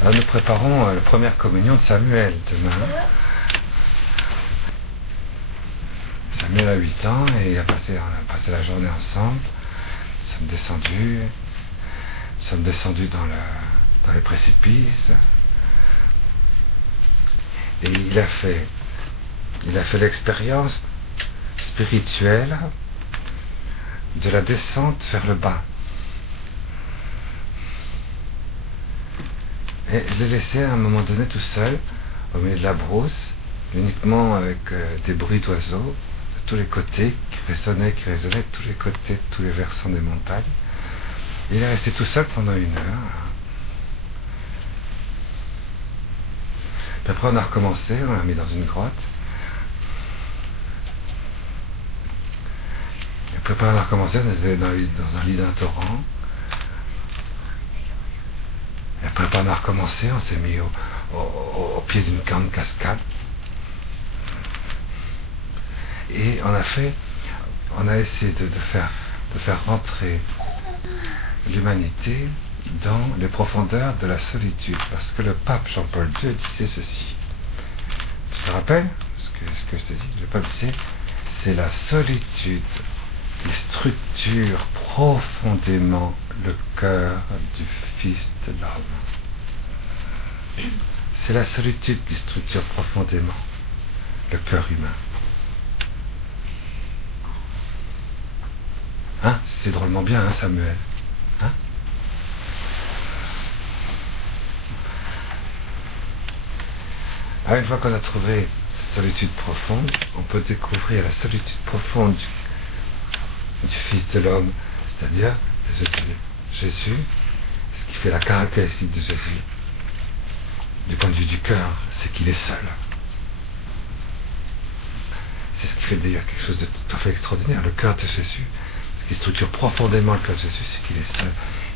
Alors nous préparons la première communion de Samuel demain. Samuel a 8 ans et on a passé la journée ensemble. Nous sommes descendus dans les précipices. Et il a fait l'expérience spirituelle de la descente vers le bas. Et je l'ai laissé à un moment donné tout seul, au milieu de la brousse, uniquement avec des bruits d'oiseaux de tous les côtés, qui résonnaient de tous les côtés, de tous les versants des montagnes. Et il est resté tout seul pendant 1 heure. Puis après on a recommencé, on l'a mis dans une grotte. Et puis après on a recommencé, on était dans un lit d'un torrent. Et après on a recommencé, on s'est mis au pied d'une grande cascade. Et on a essayé de faire rentrer l'humanité dans les profondeurs de la solitude. Parce que le pape Jean-Paul II disait ceci. Tu te rappelles ce que je t'ai dit? Le pape disait, c'est la solitude qui structure profondément le cœur du Fils de l'homme. C'est la solitude qui structure profondément le cœur humain. Hein? C'est drôlement bien, hein, Samuel? Hein? Alors, une fois qu'on a trouvé cette solitude profonde, on peut découvrir la solitude profonde du Fils de l'homme, c'est-à-dire Jésus, ce qui fait la caractéristique de Jésus, du point de vue du cœur, c'est qu'il est seul. C'est ce qui fait d'ailleurs quelque chose de tout à fait extraordinaire, le cœur de Jésus. Ce qui structure profondément le cœur de Jésus, c'est qu'il est seul.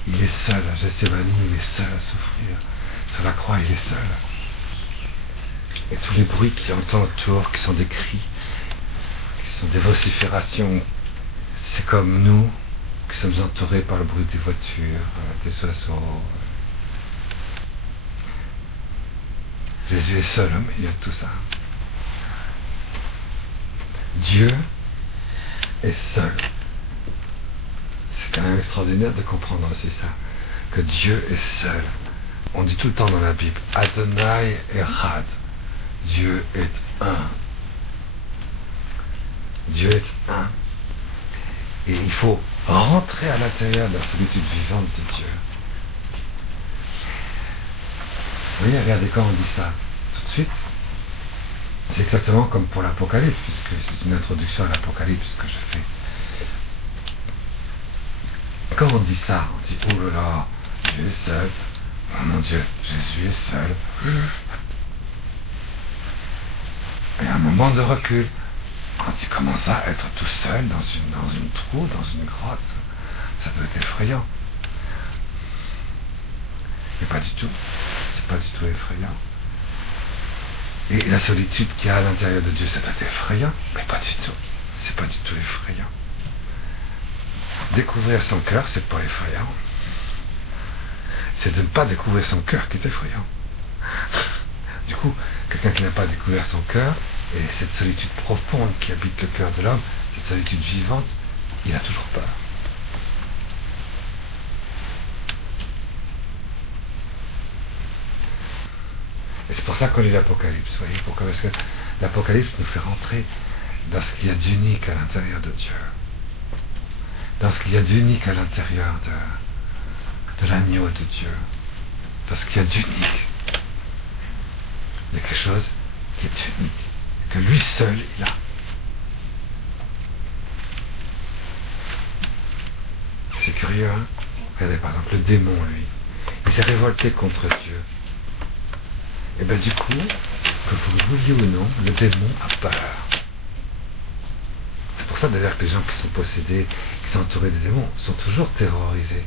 Il est seul à Gethsémani, il est seul à souffrir. Sur la croix, il est seul. Et tous les bruits qu'il entend autour, qui sont des cris, qui sont des vociférations, c'est comme nous, qui sommes entourés par le bruit des voitures, des oiseaux. Jésus est seul au milieu de tout ça. Dieu est seul. C'est quand même extraordinaire de comprendre aussi ça, que Dieu est seul. On dit tout le temps dans la Bible, Adonai Echad. Dieu est un. Dieu est un. Et il faut rentrer à l'intérieur de la solitude vivante de Dieu. Vous voyez, regardez quand on dit ça, tout de suite, c'est exactement comme pour l'Apocalypse, puisque c'est une introduction à l'Apocalypse que je fais. Quand on dit ça, on dit, oh là là, Dieu est seul, oh mon Dieu, Jésus est seul. Et un moment de recul, quand il commence à être tout seul dans une trou, dans une grotte, ça doit être effrayant. Mais pas du tout, c'est pas du tout effrayant. Et la solitude qu'il y a à l'intérieur de Dieu, ça doit être effrayant, mais pas du tout, c'est pas du tout effrayant. Découvrir son cœur, c'est pas effrayant. C'est de ne pas découvrir son cœur qui est effrayant. Du coup, quelqu'un qui n'a pas découvert son cœur, et cette solitude profonde qui habite le cœur de l'homme, cette solitude vivante, il a toujours peur. Et c'est pour ça qu'on lit l'Apocalypse, vous voyez, pourquoi? Parce que l'Apocalypse nous fait rentrer dans ce qu'il y a d'unique à l'intérieur de Dieu. Dans ce qu'il y a d'unique à l'intérieur de l'agneau de Dieu. Dans ce qu'il y a d'unique. Il y a quelque chose qui est unique, que lui seul il a. C'est curieux, hein? Regardez par exemple le démon, lui, il s'est révolté contre Dieu. Et bien du coup, que vous le vouliez ou non, le démon a peur. C'est pour ça d'ailleurs que les gens qui sont possédés, qui sont entourés des démons, sont toujours terrorisés.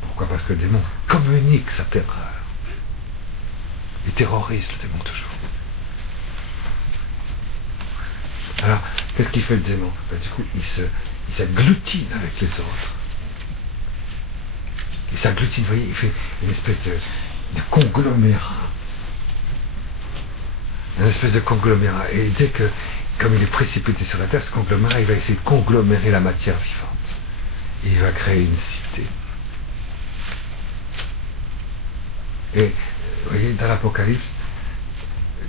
Pourquoi? Parce que le démon communique sa terreur. Il terrorise le démon toujours. Alors, qu'est-ce qu'il fait le démon? Ben, du coup, il s'agglutine avec les autres. Il s'agglutine, vous voyez, il fait une espèce de... de conglomérat. Une espèce de conglomérat. Et dès que, comme il est précipité sur la terre, ce conglomérat, il va essayer de conglomérer la matière vivante. Et il va créer une cité. Et vous voyez, dans l'Apocalypse,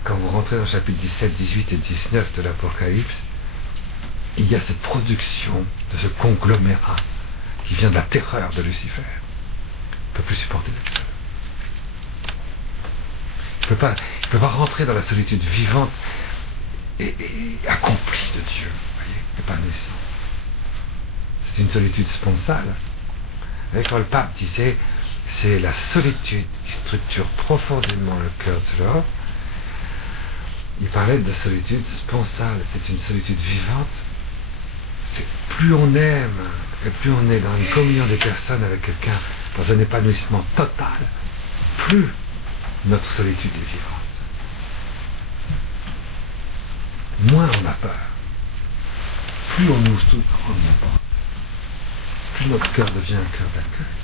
quand vous rentrez dans le chapitre 17, 18 et 19 de l'Apocalypse, il y a cette production de ce conglomérat qui vient de la terreur de Lucifer. Il ne peut plus supporter d'être seul. Il ne peut pas rentrer dans la solitude vivante et accomplie de Dieu, voyez, épanouissante. C'est une solitude sponsale. Et quand le pape disait, c'est la solitude qui structure profondément le cœur de l'homme, il parlait de solitude sponsale. C'est une solitude vivante. C'est plus on aime et plus on est dans une communion des personnes avec quelqu'un, dans un épanouissement total, plus notre solitude est vivante. Moins on a peur. Plus on ouvre tout grand nos portes. Plus notre cœur devient un cœur d'accueil.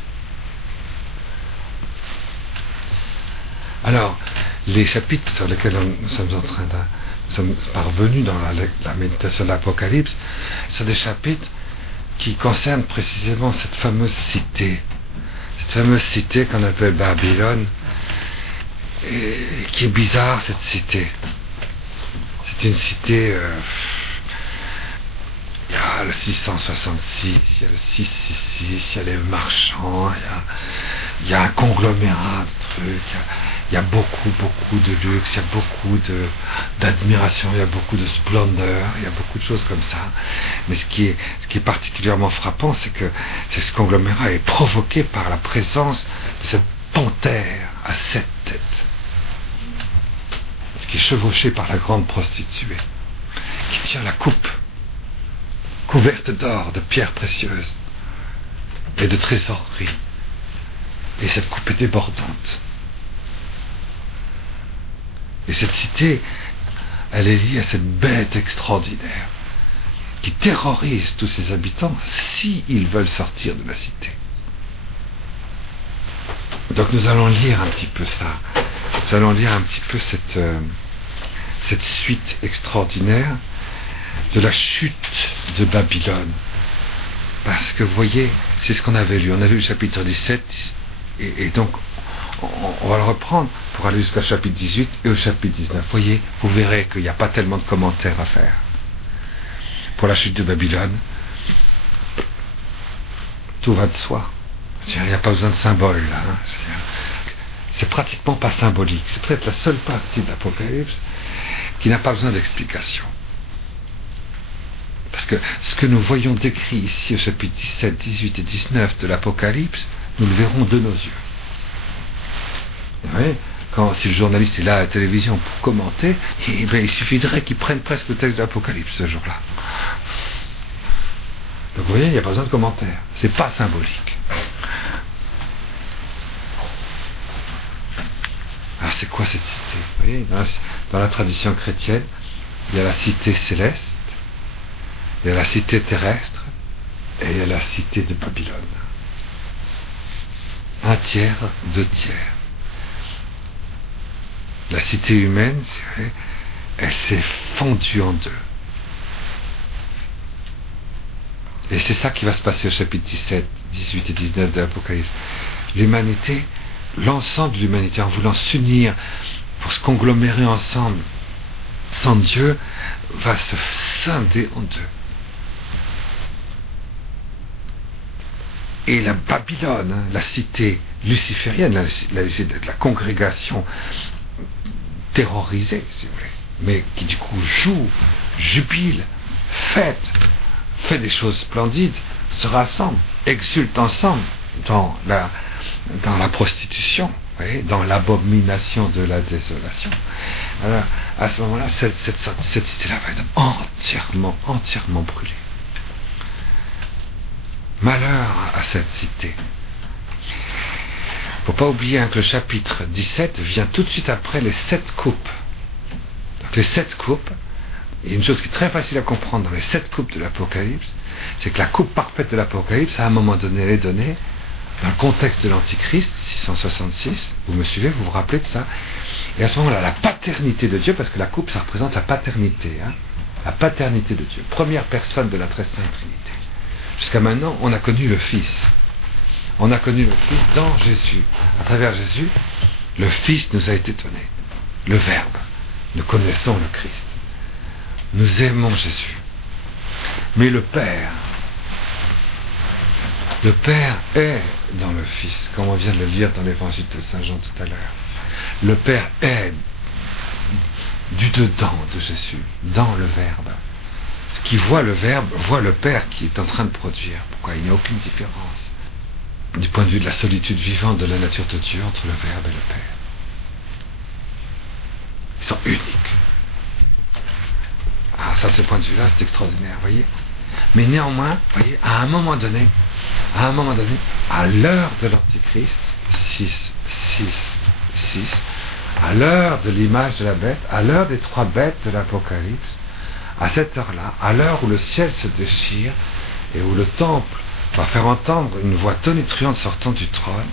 Alors, les chapitres sur lesquels nous sommes parvenus dans la méditation de l'Apocalypse, sont des chapitres qui concernent précisément cette fameuse cité qu'on appelle Babylone, et qui est bizarre, cette cité. C'est une cité, il y a le 666, il y a le 666, il y a les marchands, il y a un conglomérat de trucs, il y a beaucoup de luxe, il y a beaucoup d'admiration, il y a beaucoup de splendeur, il y a beaucoup de choses comme ça. Mais ce qui est particulièrement frappant, c'est que ce conglomérat est provoqué par la présence de cette panthère à 7 têtes, qui est chevauchée par la grande prostituée, qui tient la coupe, couverte d'or, de pierres précieuses et de trésoreries. Et cette coupe est débordante. Et cette cité, elle est liée à cette bête extraordinaire qui terrorise tous ses habitants s'ils veulent sortir de la cité. Donc nous allons lire un petit peu ça. Nous allons lire un petit peu cette suite extraordinaire de la chute de Babylone. Parce que vous voyez, c'est ce qu'on avait lu. On a vu le chapitre 17 et donc on va le reprendre pour aller jusqu'au chapitre 18 et au chapitre 19. Vous voyez, vous verrez qu'il n'y a pas tellement de commentaires à faire. Pour la chute de Babylone, tout va de soi. Il n'y a pas besoin de symbole là. C'est pratiquement pas symbolique. C'est peut-être la seule partie de l'Apocalypse qui n'a pas besoin d'explication. Parce que ce que nous voyons décrit ici au chapitre 17, 18 et 19 de l'Apocalypse, nous le verrons de nos yeux. Vous voyez, si le journaliste est là à la télévision pour commenter, il suffirait qu'il prenne presque le texte de l'Apocalypse ce jour-là. Donc vous voyez, il n'y a pas besoin de commentaires. C'est pas symbolique. Alors c'est quoi cette cité? Vous voyez, dans la tradition chrétienne, il y a la cité céleste, il y a la cité terrestre et il y a la cité de Babylone. 1 tiers, 2 tiers. La cité humaine, c'est vrai, elle s'est fondue en deux. Et c'est ça qui va se passer au chapitre 17, 18 et 19 de l'Apocalypse. L'humanité, l'ensemble de l'humanité, en voulant s'unir pour se conglomérer ensemble, sans Dieu, va se scinder en deux. Et la Babylone, la cité luciférienne, la congrégation terrorisée, si vous voulez, mais qui du coup joue, jubile, fait des choses splendides, se rassemble, exulte ensemble dans la prostitution, vous voyez, dans l'abomination de la désolation. Alors, à ce moment-là, cette cité-là va être entièrement brûlée. Malheur à cette cité. Il ne faut pas oublier que le chapitre 17 vient tout de suite après les 7 coupes. Donc les 7 coupes, et une chose qui est très facile à comprendre dans les 7 coupes de l'Apocalypse, c'est que la coupe parfaite de l'Apocalypse, à un moment donné, elle est donnée dans le contexte de l'Antichrist, 666, vous me suivez, vous vous rappelez de ça? Et à ce moment-là, la paternité de Dieu, parce que la coupe, ça représente la paternité, la paternité de Dieu, première personne de la très sainte Trinité. Jusqu'à maintenant, on a connu le Fils. On a connu le Fils dans Jésus. À travers Jésus, le Fils nous a été donné. Le Verbe. Nous connaissons le Christ. Nous aimons Jésus. Mais le Père est dans le Fils, comme on vient de le lire dans l'évangile de Saint Jean tout à l'heure. Le Père est du dedans de Jésus, dans le Verbe. Ce qui voit le Verbe, voit le Père qui est en train de produire. Pourquoi? Il n'y a aucune différence, du point de vue de la solitude vivante de la nature de Dieu, entre le Verbe et le Père. Ils sont uniques. Ah, ça, de ce point de vue-là, c'est extraordinaire, vous voyez. Mais néanmoins, vous voyez, à un moment donné, à l'heure de l'Antichrist, 6, à l'heure de l'image de la bête, à l'heure des 3 bêtes de l'Apocalypse, à cette heure-là, à l'heure où le ciel se déchire et où le temple va faire entendre une voix tonitruante sortant du trône,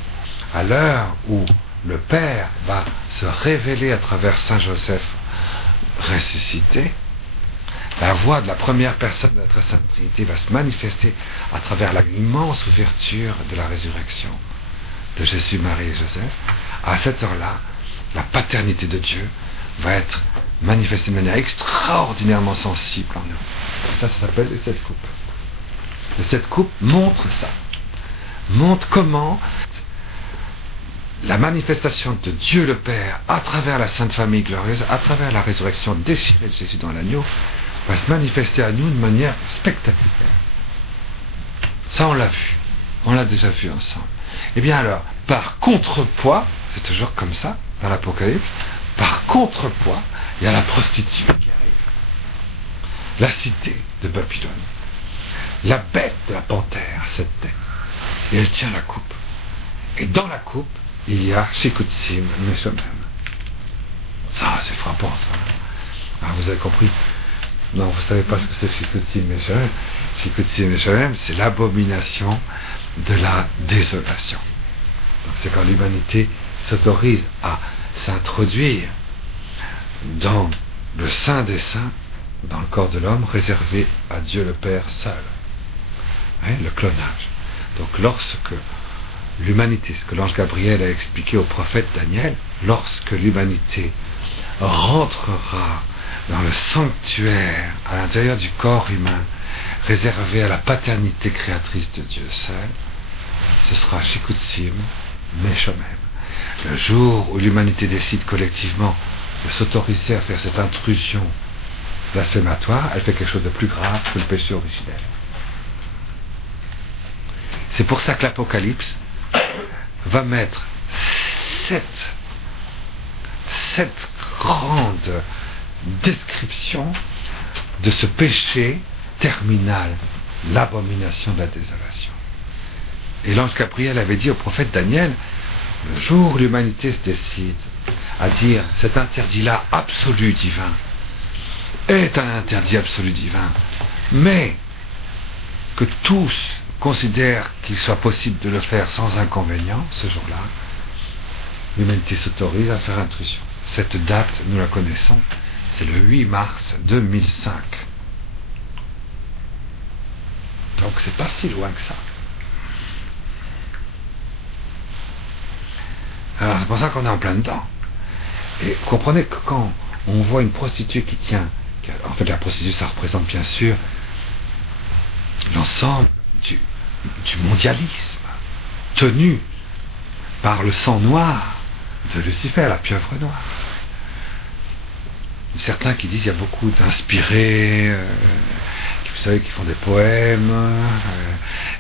à l'heure où le Père va se révéler à travers Saint Joseph ressuscité, la voix de la première personne de la Très Sainte Trinité va se manifester à travers l'immense ouverture de la résurrection de Jésus, Marie et Joseph. À cette heure-là, la paternité de Dieu va être manifestée de manière extraordinairement sensible en nous. Ça s'appelle les 7 coupes. Les 7 coupes montrent ça. Montrent comment la manifestation de Dieu le Père à travers la Sainte Famille glorieuse, à travers la résurrection déchirée de Jésus dans l'agneau, va se manifester à nous de manière spectaculaire. Ça, on l'a vu. On l'a déjà vu ensemble. Eh bien alors, par contrepoids, c'est toujours comme ça, dans l'Apocalypse, par contrepoids, il y a la prostituée qui arrive. La cité de Babylone. La bête de la panthère, cette tête. Et elle tient la coupe. Et dans la coupe, il y a Shikutsim, Meshomem. Ça, c'est frappant, ça. Alors, vous avez compris? Non, vous ne savez pas ce que c'est Shikutsim, Meshomem. Shikutsim, Meshomem, c'est l'abomination de la désolation. Donc, c'est quand l'humanité s'autorise à s'introduire dans le Saint des Saints, dans le corps de l'homme, réservé à Dieu le Père seul. Hein, le clonage. Donc, lorsque l'humanité, ce que l'ange Gabriel a expliqué au prophète Daniel, lorsque l'humanité rentrera dans le sanctuaire à l'intérieur du corps humain réservé à la paternité créatrice de Dieu seul, ce sera Shikutsim, Meshomem. Le jour où l'humanité décide collectivement de s'autoriser à faire cette intrusion blasphématoire, elle fait quelque chose de plus grave que le péché originel. C'est pour ça que l'Apocalypse va mettre cette grande description de ce péché terminal, l'abomination de la désolation. Et l'ange Gabriel avait dit au prophète Daniel, le jour où l'humanité se décide à dire cet interdit-là absolu divin est un interdit absolu divin, mais que tous considèrent qu'il soit possible de le faire sans inconvénient, ce jour-là, l'humanité s'autorise à faire intrusion. Cette date, nous la connaissons, c'est le 8 mars 2005. Donc c'est pas si loin que ça. Alors c'est pour ça qu'on est en plein dedans. Et comprenez que quand on voit une prostituée qui tient, en fait la prostituée ça représente bien sûr l'ensemble du mondialisme tenu par le sang noir de Lucifer, la pieuvre noire. Certains qui disent il y a beaucoup d'inspirés, vous savez, qui font des poèmes,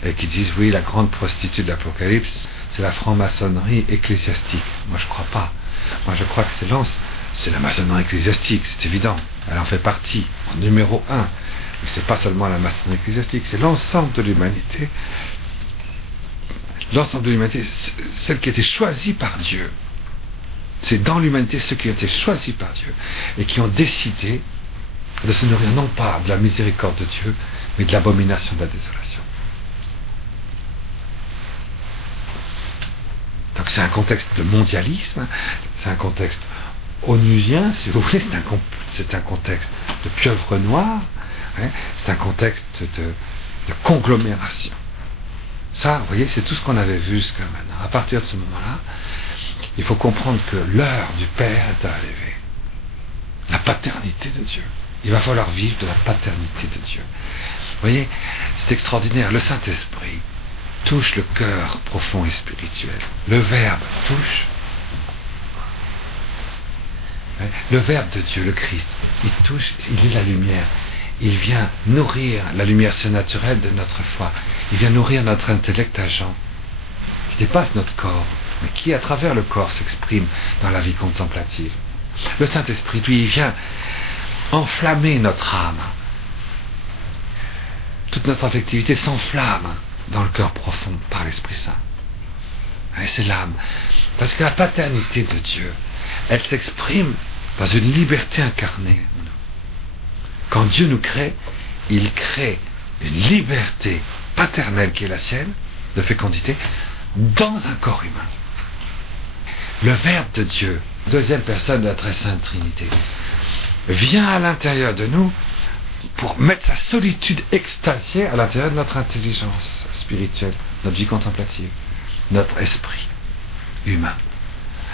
et qui disent oui, la grande prostituée de l'Apocalypse, c'est la franc-maçonnerie ecclésiastique. Moi je crois pas. Moi je crois que c'est la maçonnerie ecclésiastique, c'est évident. Elle en fait partie, en numéro 1. Mais c'est pas seulement la maçonnerie ecclésiastique, c'est l'ensemble de l'humanité. L'ensemble de l'humanité, celle qui a été choisie par Dieu. C'est dans l'humanité ceux qui ont été choisis par Dieu et qui ont décidé de se nourrir non pas de la miséricorde de Dieu, mais de l'abomination de la désolation. c'est un contexte de mondialisme, c'est un contexte onusien, si vous voulez, c'est un contexte de pieuvre noire, hein, c'est un contexte de conglomération. Ça, vous voyez, c'est tout ce qu'on avait vu jusqu'à maintenant. À partir de ce moment-là, il faut comprendre que l'heure du Père est arrivée. La paternité de Dieu. Il va falloir vivre de la paternité de Dieu. Vous voyez, c'est extraordinaire. Le Saint-Esprit touche le cœur profond et spirituel. Le Verbe touche. Le Verbe de Dieu, le Christ, il touche, il est la lumière. Il vient nourrir la lumière surnaturelle de notre foi. Il vient nourrir notre intellect agent, qui dépasse notre corps, mais qui, à travers le corps, s'exprime dans la vie contemplative. Le Saint-Esprit, lui, il vient enflammer notre âme. Toute notre affectivité s'enflamme dans le cœur profond par l'Esprit Saint. Et c'est l'âme. Parce que la paternité de Dieu, elle s'exprime dans une liberté incarnée. Quand Dieu nous crée, il crée une liberté paternelle qui est la sienne, de fécondité, dans un corps humain. Le Verbe de Dieu, deuxième personne de la très sainte Trinité, vient à l'intérieur de nous pour mettre sa solitude extasiée à l'intérieur de notre intelligence spirituelle, notre vie contemplative, notre esprit humain.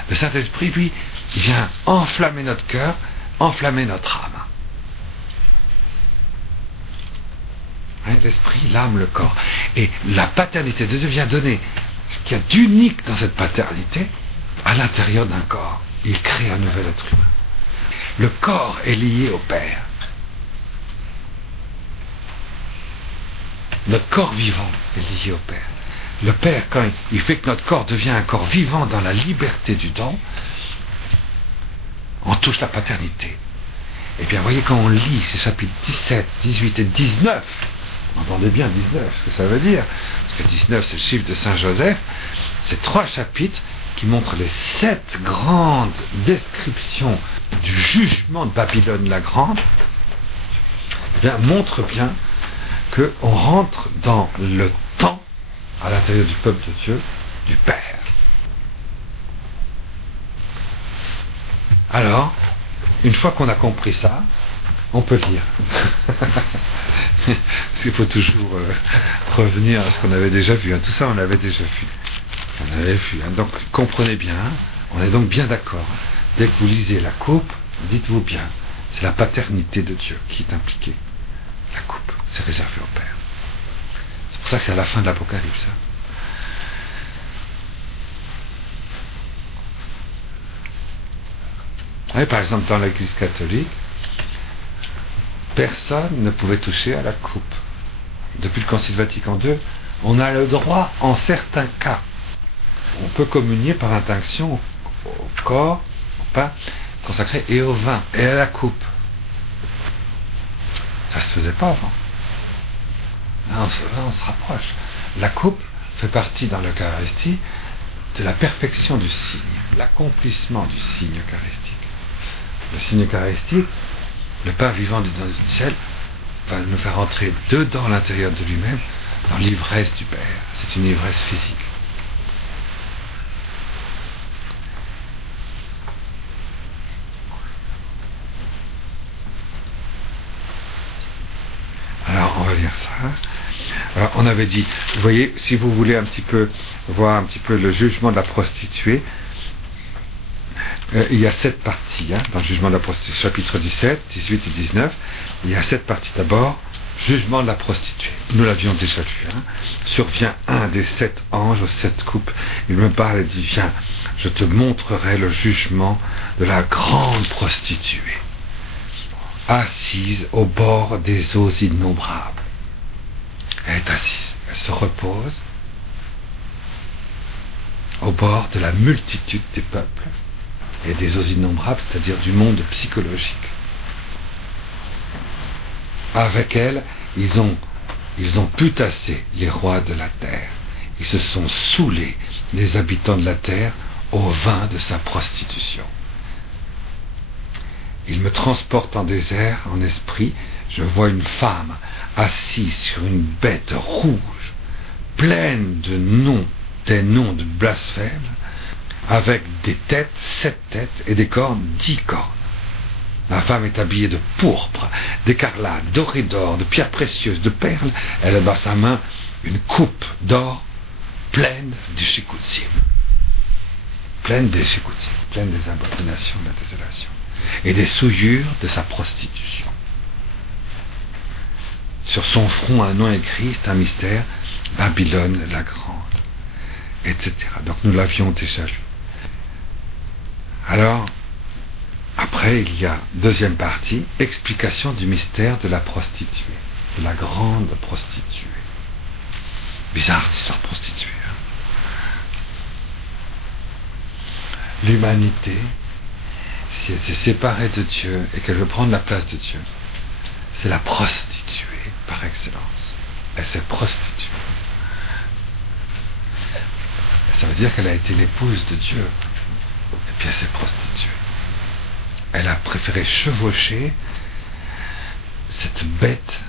Le Saint-Esprit, lui, il vient enflammer notre cœur, enflammer notre âme. Hein, l'esprit, l'âme, le corps. Et la paternité de Dieu vient donner ce qu'il y a d'unique dans cette paternité à l'intérieur d'un corps. Il crée un nouvel être humain. Le corps est lié au Père. Notre corps vivant est lié au Père. Le Père, quand il fait que notre corps devient un corps vivant dans la liberté du don, on touche la paternité. Et bien, voyez, quand on lit ces chapitres 17, 18 et 19, entendez bien 19, ce que ça veut dire, parce que 19 c'est le chiffre de Saint Joseph, c'est 3 chapitres qui montrent les 7 grandes descriptions du jugement de Babylone la Grande, eh bien, montrent bien qu'on rentre dans le temps à l'intérieur du peuple de Dieu, du Père. Alors, une fois qu'on a compris ça, on peut lire. Parce qu'il faut toujours revenir à ce qu'on avait déjà vu. Hein. Tout ça, on l'avait déjà vu. On avait vu. Hein. Donc, comprenez bien. Hein. On est donc bien d'accord. Dès que vous lisez la coupe, dites-vous bien, c'est la paternité de Dieu qui est impliquée. La coupe, c'est réservé au Père. C'est pour ça que c'est à la fin de l'Apocalypse. Hein. Et par exemple, dans l'Église catholique, personne ne pouvait toucher à la coupe. Depuis le Concile Vatican II, on a le droit, en certains cas, on peut communier par intention au corps, au pain consacré et au vin, et à la coupe. Ça se faisait pas avant. Là, on se rapproche. La coupe fait partie dans l'Eucharistie de la perfection du signe, l'accomplissement du signe eucharistique. Le signe eucharistique, le pain vivant du ciel, va nous faire entrer dedans l'intérieur de lui-même, dans l'ivresse du Père. C'est une ivresse physique. Alors, on va lire ça. Alors, on avait dit, vous voyez, si vous voulez un petit peu voir un petit peu le jugement de la prostituée, il y a 7 parties dans le jugement de la prostituée, chapitre 17, 18 et 19. Il y a 7 parties. D'abord, jugement de la prostituée. Nous l'avions déjà vu. Survient un des 7 anges aux 7 coupes. Il me parle et dit, viens, je te montrerai le jugement de la grande prostituée, assise au bord des eaux innombrables. Elle est assise, elle se repose au bord de la multitude des peuples et des eaux innombrables, c'est-à-dire du monde psychologique. Avec elle, ils ont pu tasser les rois de la terre. Ils se sont saoulés, les habitants de la terre, au vin de sa prostitution. Il me transporte en désert, en esprit. Je vois une femme assise sur une bête rouge, pleine de noms, des noms de blasphème, avec des têtes, 7 têtes, et des cornes, 10 cornes. La femme est habillée de pourpre, d'écarlate, d'or et d'or, de pierres précieuses, de perles. Elle a dans sa main une coupe d'or pleine du shikutzim. Pleine des shikutzim, pleine des abominations de la désolation. Et des souillures de sa prostitution. Sur son front, un nom écrit, c'est un mystère, Babylone la grande, etc. Donc nous l'avions déjà lu. Alors, après, il y a deuxième partie, explication du mystère de la prostituée, de la grande prostituée. Bizarre cette histoire de prostituée. Hein. L'humanité, si elle s'est séparée de Dieu et qu'elle veut prendre la place de Dieu, c'est la prostituée par excellence. Elle s'est prostituée. Ça veut dire qu'elle a été l'épouse de Dieu. Et puis elle s'est prostituée. Elle a préféré chevaucher cette bête,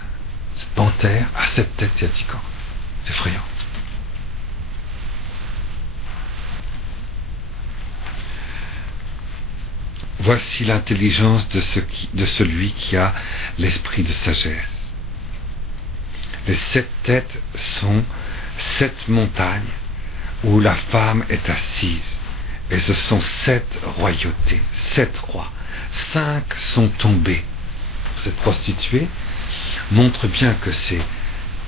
cette panthère, à 7 têtes et à 10 cornes. C'est effrayant. Voici l'intelligence de celui qui a l'esprit de sagesse. Les 7 têtes sont 7 montagnes où la femme est assise. Et ce sont 7 royautés, 7 rois. 5 sont tombés. Cette prostituée montre bien que c'est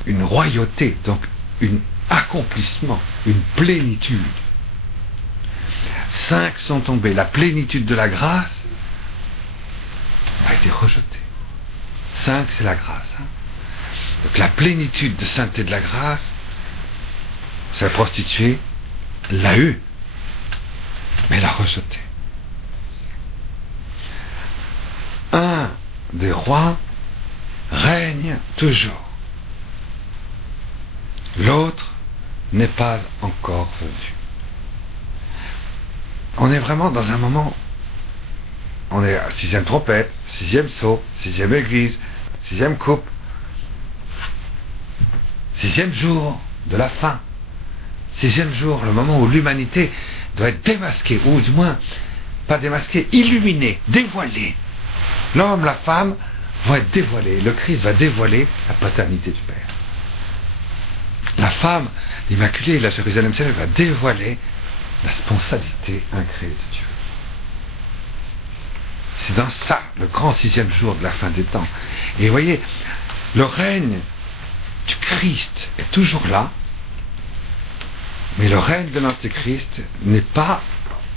une royauté, donc un accomplissement, une plénitude. 5 sont tombés. La plénitude de la grâce a été rejetée. 5, c'est la grâce. Hein. Donc la plénitude de sainteté de la grâce, cette prostituée l'a eue, mais l'a rejetée. Un des rois règne toujours. L'autre n'est pas encore venu. On est vraiment dans un moment, on est à 6e trompette, 6e sceau, 6e église, 6e coupe, 6e jour de la fin, 6e jour, le moment où l'humanité doit être démasquée, ou du moins, pas démasquée, illuminée, dévoilée. L'homme, la femme vont être dévoilés. Le Christ va dévoiler la paternité du Père. La femme, l'Immaculée, la Jérusalem céleste, va dévoiler la sponsalité incréée de Dieu. C'est dans ça, le grand 6e jour de la fin des temps. Et vous voyez, le règne du Christ est toujours là, mais le règne de l'Antéchrist n'est pas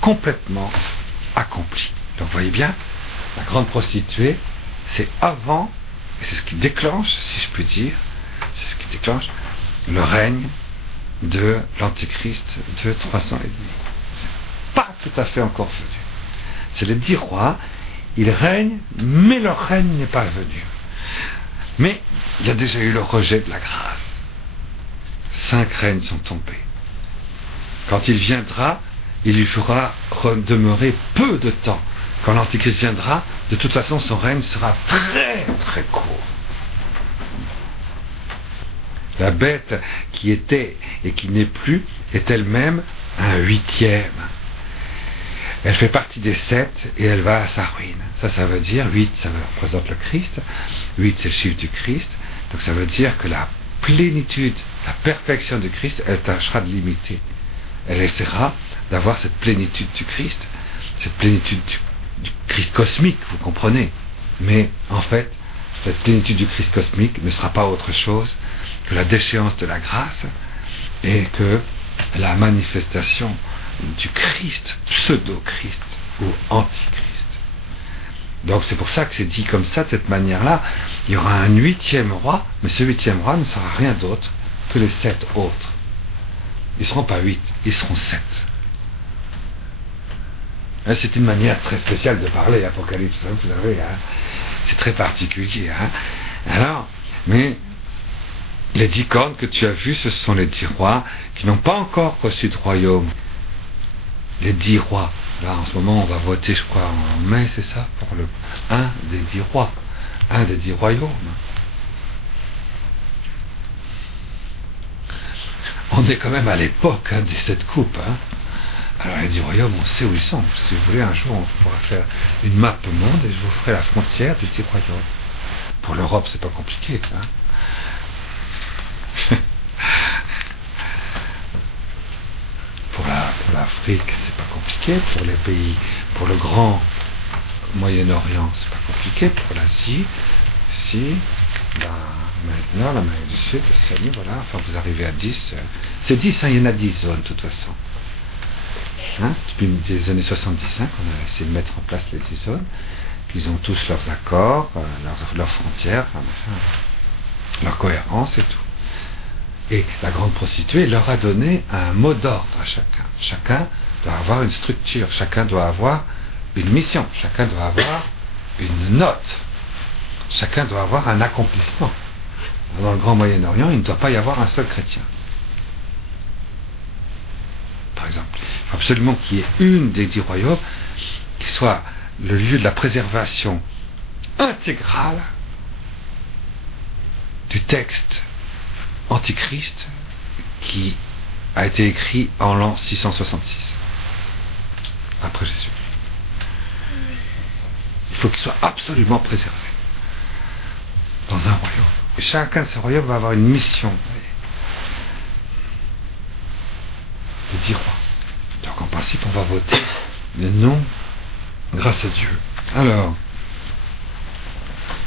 complètement accompli. Donc vous voyez bien, la grande prostituée, c'est avant, et c'est ce qui déclenche, si je puis dire, c'est ce qui déclenche le règne de l'Antéchrist de 300 et demi. Pas tout à fait encore venu. C'est les 10 rois, ils règnent, mais leur règne n'est pas venu. Mais il y a déjà eu le rejet de la grâce. 5 règnes sont tombés. Quand il viendra, il lui fera demeurer peu de temps. Quand l'Antichrist viendra, de toute façon, son règne sera très très court. La bête qui était et qui n'est plus est elle-même un 8e. Elle fait partie des 7 et elle va à sa ruine. Ça veut dire, 8, ça représente le Christ. 8, c'est le chiffre du Christ. Donc ça veut dire que la plénitude, la perfection du Christ, elle tâchera de l'imiter. Elle essaiera d'avoir cette plénitude du Christ, cette plénitude du Christ cosmique, vous comprenez. Mais en fait, cette plénitude du Christ cosmique ne sera pas autre chose que la déchéance de la grâce et que la manifestation du Christ, pseudo-Christ ou antichrist. Donc c'est pour ça que c'est dit comme ça, de cette manière-là. Il y aura un 8e roi, mais ce 8e roi ne sera rien d'autre que les 7 autres. Ils ne seront pas 8, ils seront 7. C'est une manière très spéciale de parler, Apocalypse, vous savez, hein, c'est très particulier. Hein. Alors, mais les 10 cornes que tu as vues, ce sont les 10 rois qui n'ont pas encore reçu de royaume. Les 10 rois. Là, en ce moment, on va voter, je crois, en mai, c'est ça, pour un des 10 rois, un des 10 royaumes. On est quand même à l'époque des 7 coupes. Hein. Alors les 10 royaumes, on sait où ils sont. Si vous voulez, un jour, on pourra faire une map monde et je vous ferai la frontière des 10 royaumes. Pour l'Europe, c'est pas compliqué, hein. Pour l'Afrique, c'est pas compliqué. Pour les pays, pour le grand Moyen-Orient, c'est pas compliqué. Pour l'Asie, si, maintenant, l'Amérique du Sud, l'Océanie, voilà. Enfin, vous arrivez à 10. C'est 10, hein, il y en a 10 zones, de toute façon. Hein, c'est depuis les années 70 hein, qu'on a essayé de mettre en place les 10 zones. Ils ont tous leurs accords, leurs frontières, leur cohérence et tout. Et la grande prostituée leur a donné un mot d'ordre à chacun. Chacun doit avoir une structure, chacun doit avoir une mission, chacun doit avoir une note, chacun doit avoir un accomplissement. Dans le Grand Moyen-Orient, il ne doit pas y avoir un seul chrétien. Par exemple, il faut absolument qu'il y ait une des 10 royaumes qui soit le lieu de la préservation intégrale du texte Antichrist qui a été écrit en l'an 666 après Jésus. Il faut qu'il soit absolument préservé dans un royaume. Et chacun de ces royaumes va avoir une mission. Les 10 rois. Donc en principe, on va voter le nom grâce à Dieu. Alors,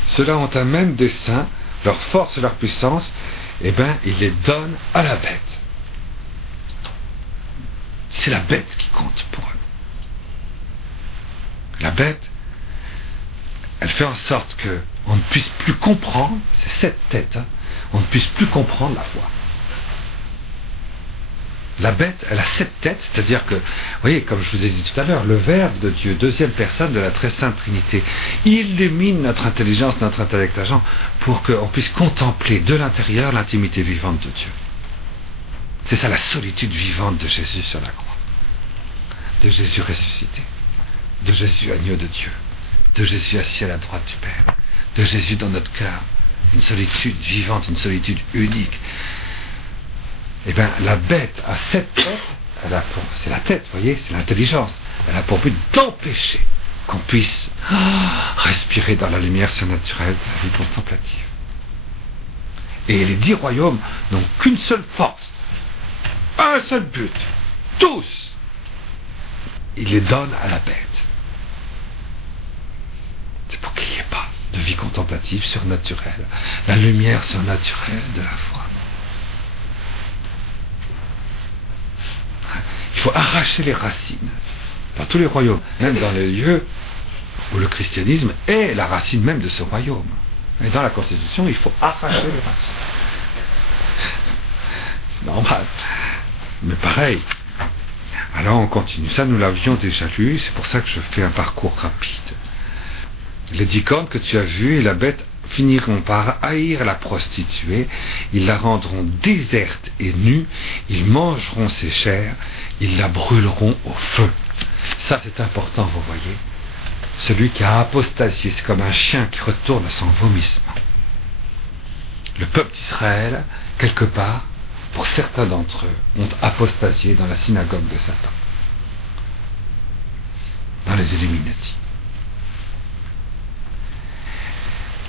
ceux-là ont un même dessein, leur force et leur puissance, eh bien, ils les donnent à la bête. C'est la bête qui compte pour eux. La bête, elle fait en sorte que on ne puisse plus comprendre, c'est cette tête, hein, on ne puisse plus comprendre la foi. La bête, elle a 7 têtes, c'est-à-dire que, vous voyez, comme je vous ai dit tout à l'heure, le Verbe de Dieu, deuxième personne de la très sainte Trinité, illumine notre intelligence, notre intellect agent, pour qu'on puisse contempler de l'intérieur l'intimité vivante de Dieu. C'est ça la solitude vivante de Jésus sur la croix, de Jésus ressuscité, de Jésus agneau de Dieu, de Jésus assis à la droite du Père, de Jésus dans notre cœur, une solitude vivante, une solitude unique. Eh bien, la bête a 7 têtes, c'est la tête, vous voyez, c'est l'intelligence. Elle a pour but d'empêcher qu'on puisse respirer dans la lumière surnaturelle de la vie contemplative. Et les 10 royaumes n'ont qu'une seule force, un seul but, tous. Il les donne à la bête. C'est pour qu'il n'y ait pas de vie contemplative surnaturelle, la lumière surnaturelle de la foi. Il faut arracher les racines dans tous les royaumes, même dans les lieux où le christianisme est la racine même de ce royaume. Et dans la Constitution, il faut arracher les racines. C'est normal. Mais pareil. Alors on continue. Ça, nous l'avions déjà lu, c'est pour ça que je fais un parcours rapide. Les 10 cornes que tu as vues et la bête finiront par haïr la prostituée, ils la rendront déserte et nue, ils mangeront ses chairs, ils la brûleront au feu. Ça c'est important, vous voyez. Celui qui a apostasié, c'est comme un chien qui retourne à son vomissement. Le peuple d'Israël, quelque part, pour certains d'entre eux, ont apostasié dans la synagogue de Satan, dans les Illuminati.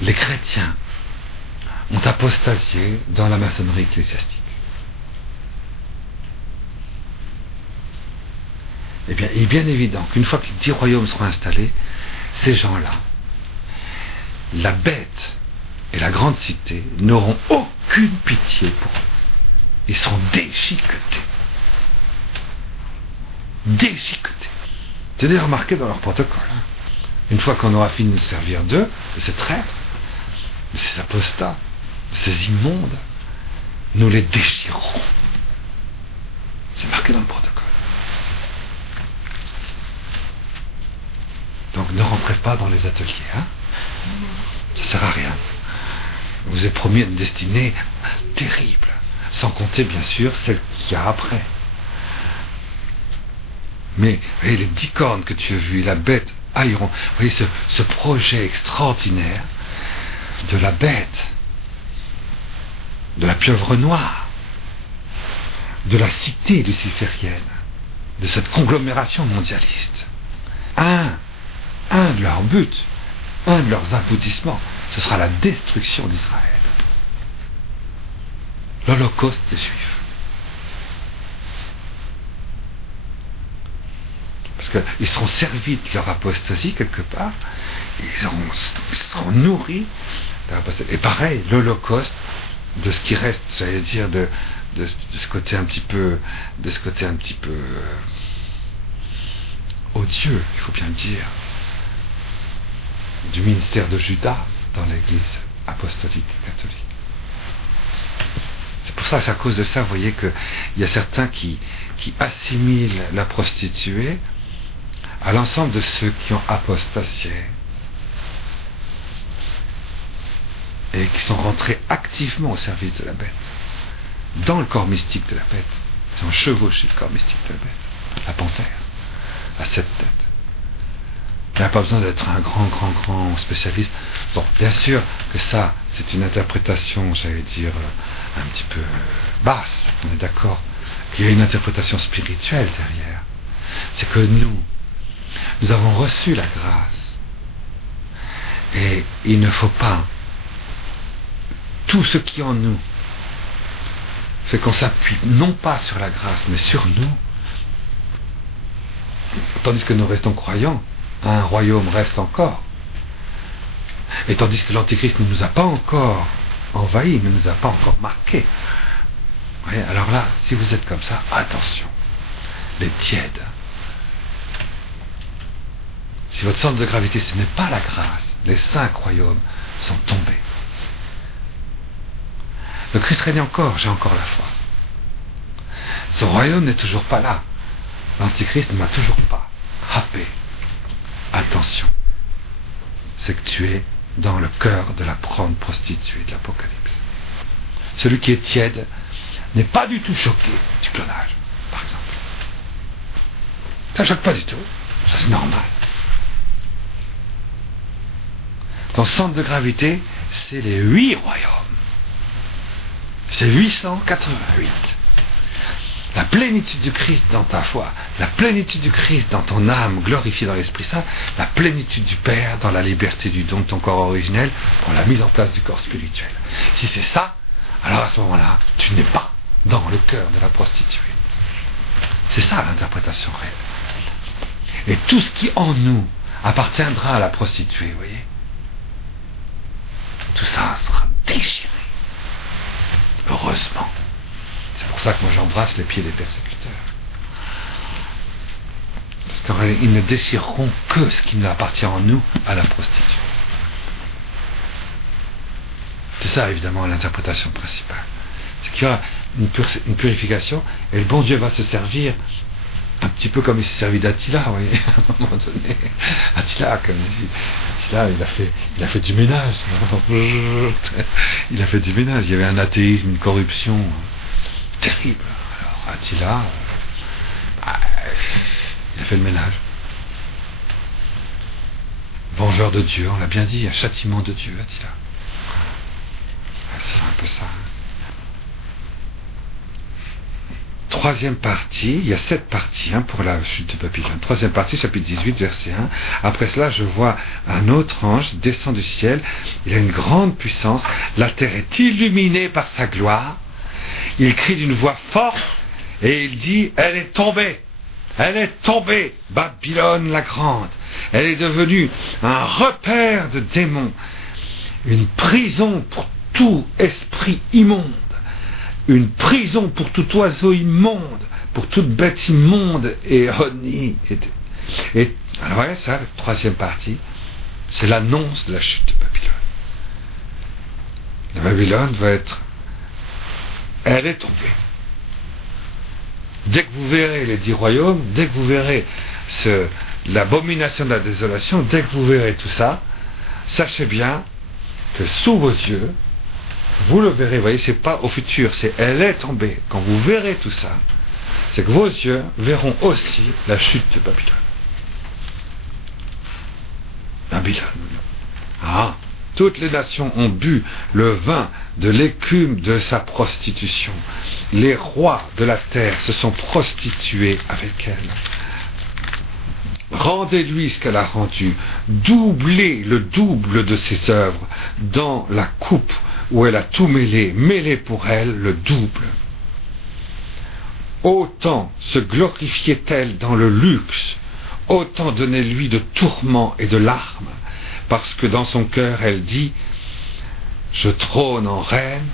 Les chrétiens ont apostasié dans la maçonnerie ecclésiastique. Eh bien, il est bien évident qu'une fois que les 10 royaumes seront installés, ces gens-là, la bête et la grande cité, n'auront aucune pitié pour eux. Ils seront déchiquetés. Déchiquetés. C'est d'ailleurs marqué dans leur protocole. Une fois qu'on aura fini de servir d'eux, de ces traîtres, de ces apostats, de ces immondes, nous les déchirerons. C'est marqué dans le protocole. Donc ne rentrez pas dans les ateliers, hein. Ça sert à rien. Vous êtes promis à une destinée terrible, sans compter bien sûr celle qu'il y a après. Mais vous voyez, les 10 cornes que tu as vues, la bête haïront. Vous voyez ce projet extraordinaire de la bête, de la pieuvre noire, de la cité luciférienne, de cette conglomération mondialiste. Un de leurs buts, un de leurs aboutissements, ce sera la destruction d'Israël. L'Holocauste des Juifs. Parce qu'ils seront servis de leur apostasie quelque part, ils seront nourris de leur apostasie. Et pareil, l'Holocauste, de ce qui reste, j'allais dire, de ce côté un petit peu, odieux, il faut bien le dire, du ministère de Judas dans l'Église apostolique catholique. C'est pour ça, c'est à cause de ça, vous voyez qu'il y a certains qui assimilent la prostituée à l'ensemble de ceux qui ont apostasié et qui sont rentrés activement au service de la bête, dans le corps mystique de la bête. Ils ont chevauché le corps mystique de la bête, la panthère, à 7 têtes. Il n'y a pas besoin d'être un grand spécialiste. Bon, bien sûr que ça, c'est une interprétation, j'allais dire, un petit peu basse, on est d'accord. Il y a une interprétation spirituelle derrière. C'est que nous avons reçu la grâce. Et il ne faut pas tout ce qui est en nous fait qu'on s'appuie non pas sur la grâce, mais sur nous. Tandis que nous restons croyants, un royaume reste encore. Et tandis que l'Antichrist ne nous a pas encore envahis, ne nous a pas encore marqués. Vous voyez, alors là, si vous êtes comme ça, attention, les tièdes. Si votre centre de gravité, ce n'est pas la grâce, les 5 royaumes sont tombés. Le Christ règne encore, j'ai encore la foi. Son royaume n'est toujours pas là. L'Antichrist ne m'a toujours pas happé. Attention, c'est que tu es dans le cœur de la grande prostituée de l'Apocalypse. Celui qui est tiède n'est pas du tout choqué du clonage, par exemple. Ça ne choque pas du tout, ça c'est normal. Ton centre de gravité, c'est les 8 royaumes. C'est 888. La plénitude du Christ dans ta foi, la plénitude du Christ dans ton âme glorifiée dans l'Esprit Saint, la plénitude du Père dans la liberté du don de ton corps originel pour la mise en place du corps spirituel. Si c'est ça, alors à ce moment-là, tu n'es pas dans le cœur de la prostituée. C'est ça l'interprétation réelle. Et tout ce qui en nous appartiendra à la prostituée, vous voyez, tout ça sera déchiré. Heureusement. C'est pour ça que moi j'embrasse les pieds des persécuteurs. Parce qu'ils ne déchireront que ce qui nous appartient en nous à la prostituée. C'est ça évidemment l'interprétation principale. C'est qu'il y aura une purification et le bon Dieu va se servir un petit peu comme il s'est servi d'Attila, vous voyez, à un moment donné. Attila, comme dit, Attila, il a fait du ménage. Il a fait du ménage. Il y avait un athéisme, une corruption terrible. Alors Attila, il a fait le ménage. Vengeur de Dieu, on l'a bien dit, un châtiment de Dieu, Attila. C'est un peu ça. Troisième partie, il y a 7 parties pour la chute de Babylone. Troisième partie, chapitre 18, verset 1. Après cela, je vois un autre ange descend du ciel. Il a une grande puissance. La terre est illuminée par sa gloire. Il crie d'une voix forte et il dit, elle est tombée. Elle est tombée, Babylone la grande. Elle est devenue un repère de démons. Une prison pour tout esprit immonde. Une prison pour tout oiseau immonde, pour toute bête immonde et honnie. Et alors voilà, ça, la troisième partie, c'est l'annonce de la chute de Babylone. La Babylone va être... Elle est tombée. Dès que vous verrez les 10 royaumes, dès que vous verrez l'abomination de la désolation, dès que vous verrez tout ça, sachez bien que sous vos yeux, vous le verrez, vous voyez, c'est pas au futur, c'est elle est tombée. Quand vous verrez tout ça, c'est que vos yeux verront aussi la chute de Babylone. Babylone. Toutes les nations ont bu le vin de l'écume de sa prostitution. les rois de la terre se sont prostitués avec elle. Rendez-lui ce qu'elle a rendu, doublez le double de ses œuvres dans la coupe où elle a tout mêlé, mêlez pour elle le double. Autant se glorifiait-elle dans le luxe, autant donnez-lui de tourments et de larmes, parce que dans son cœur elle dit « Je trône en reine,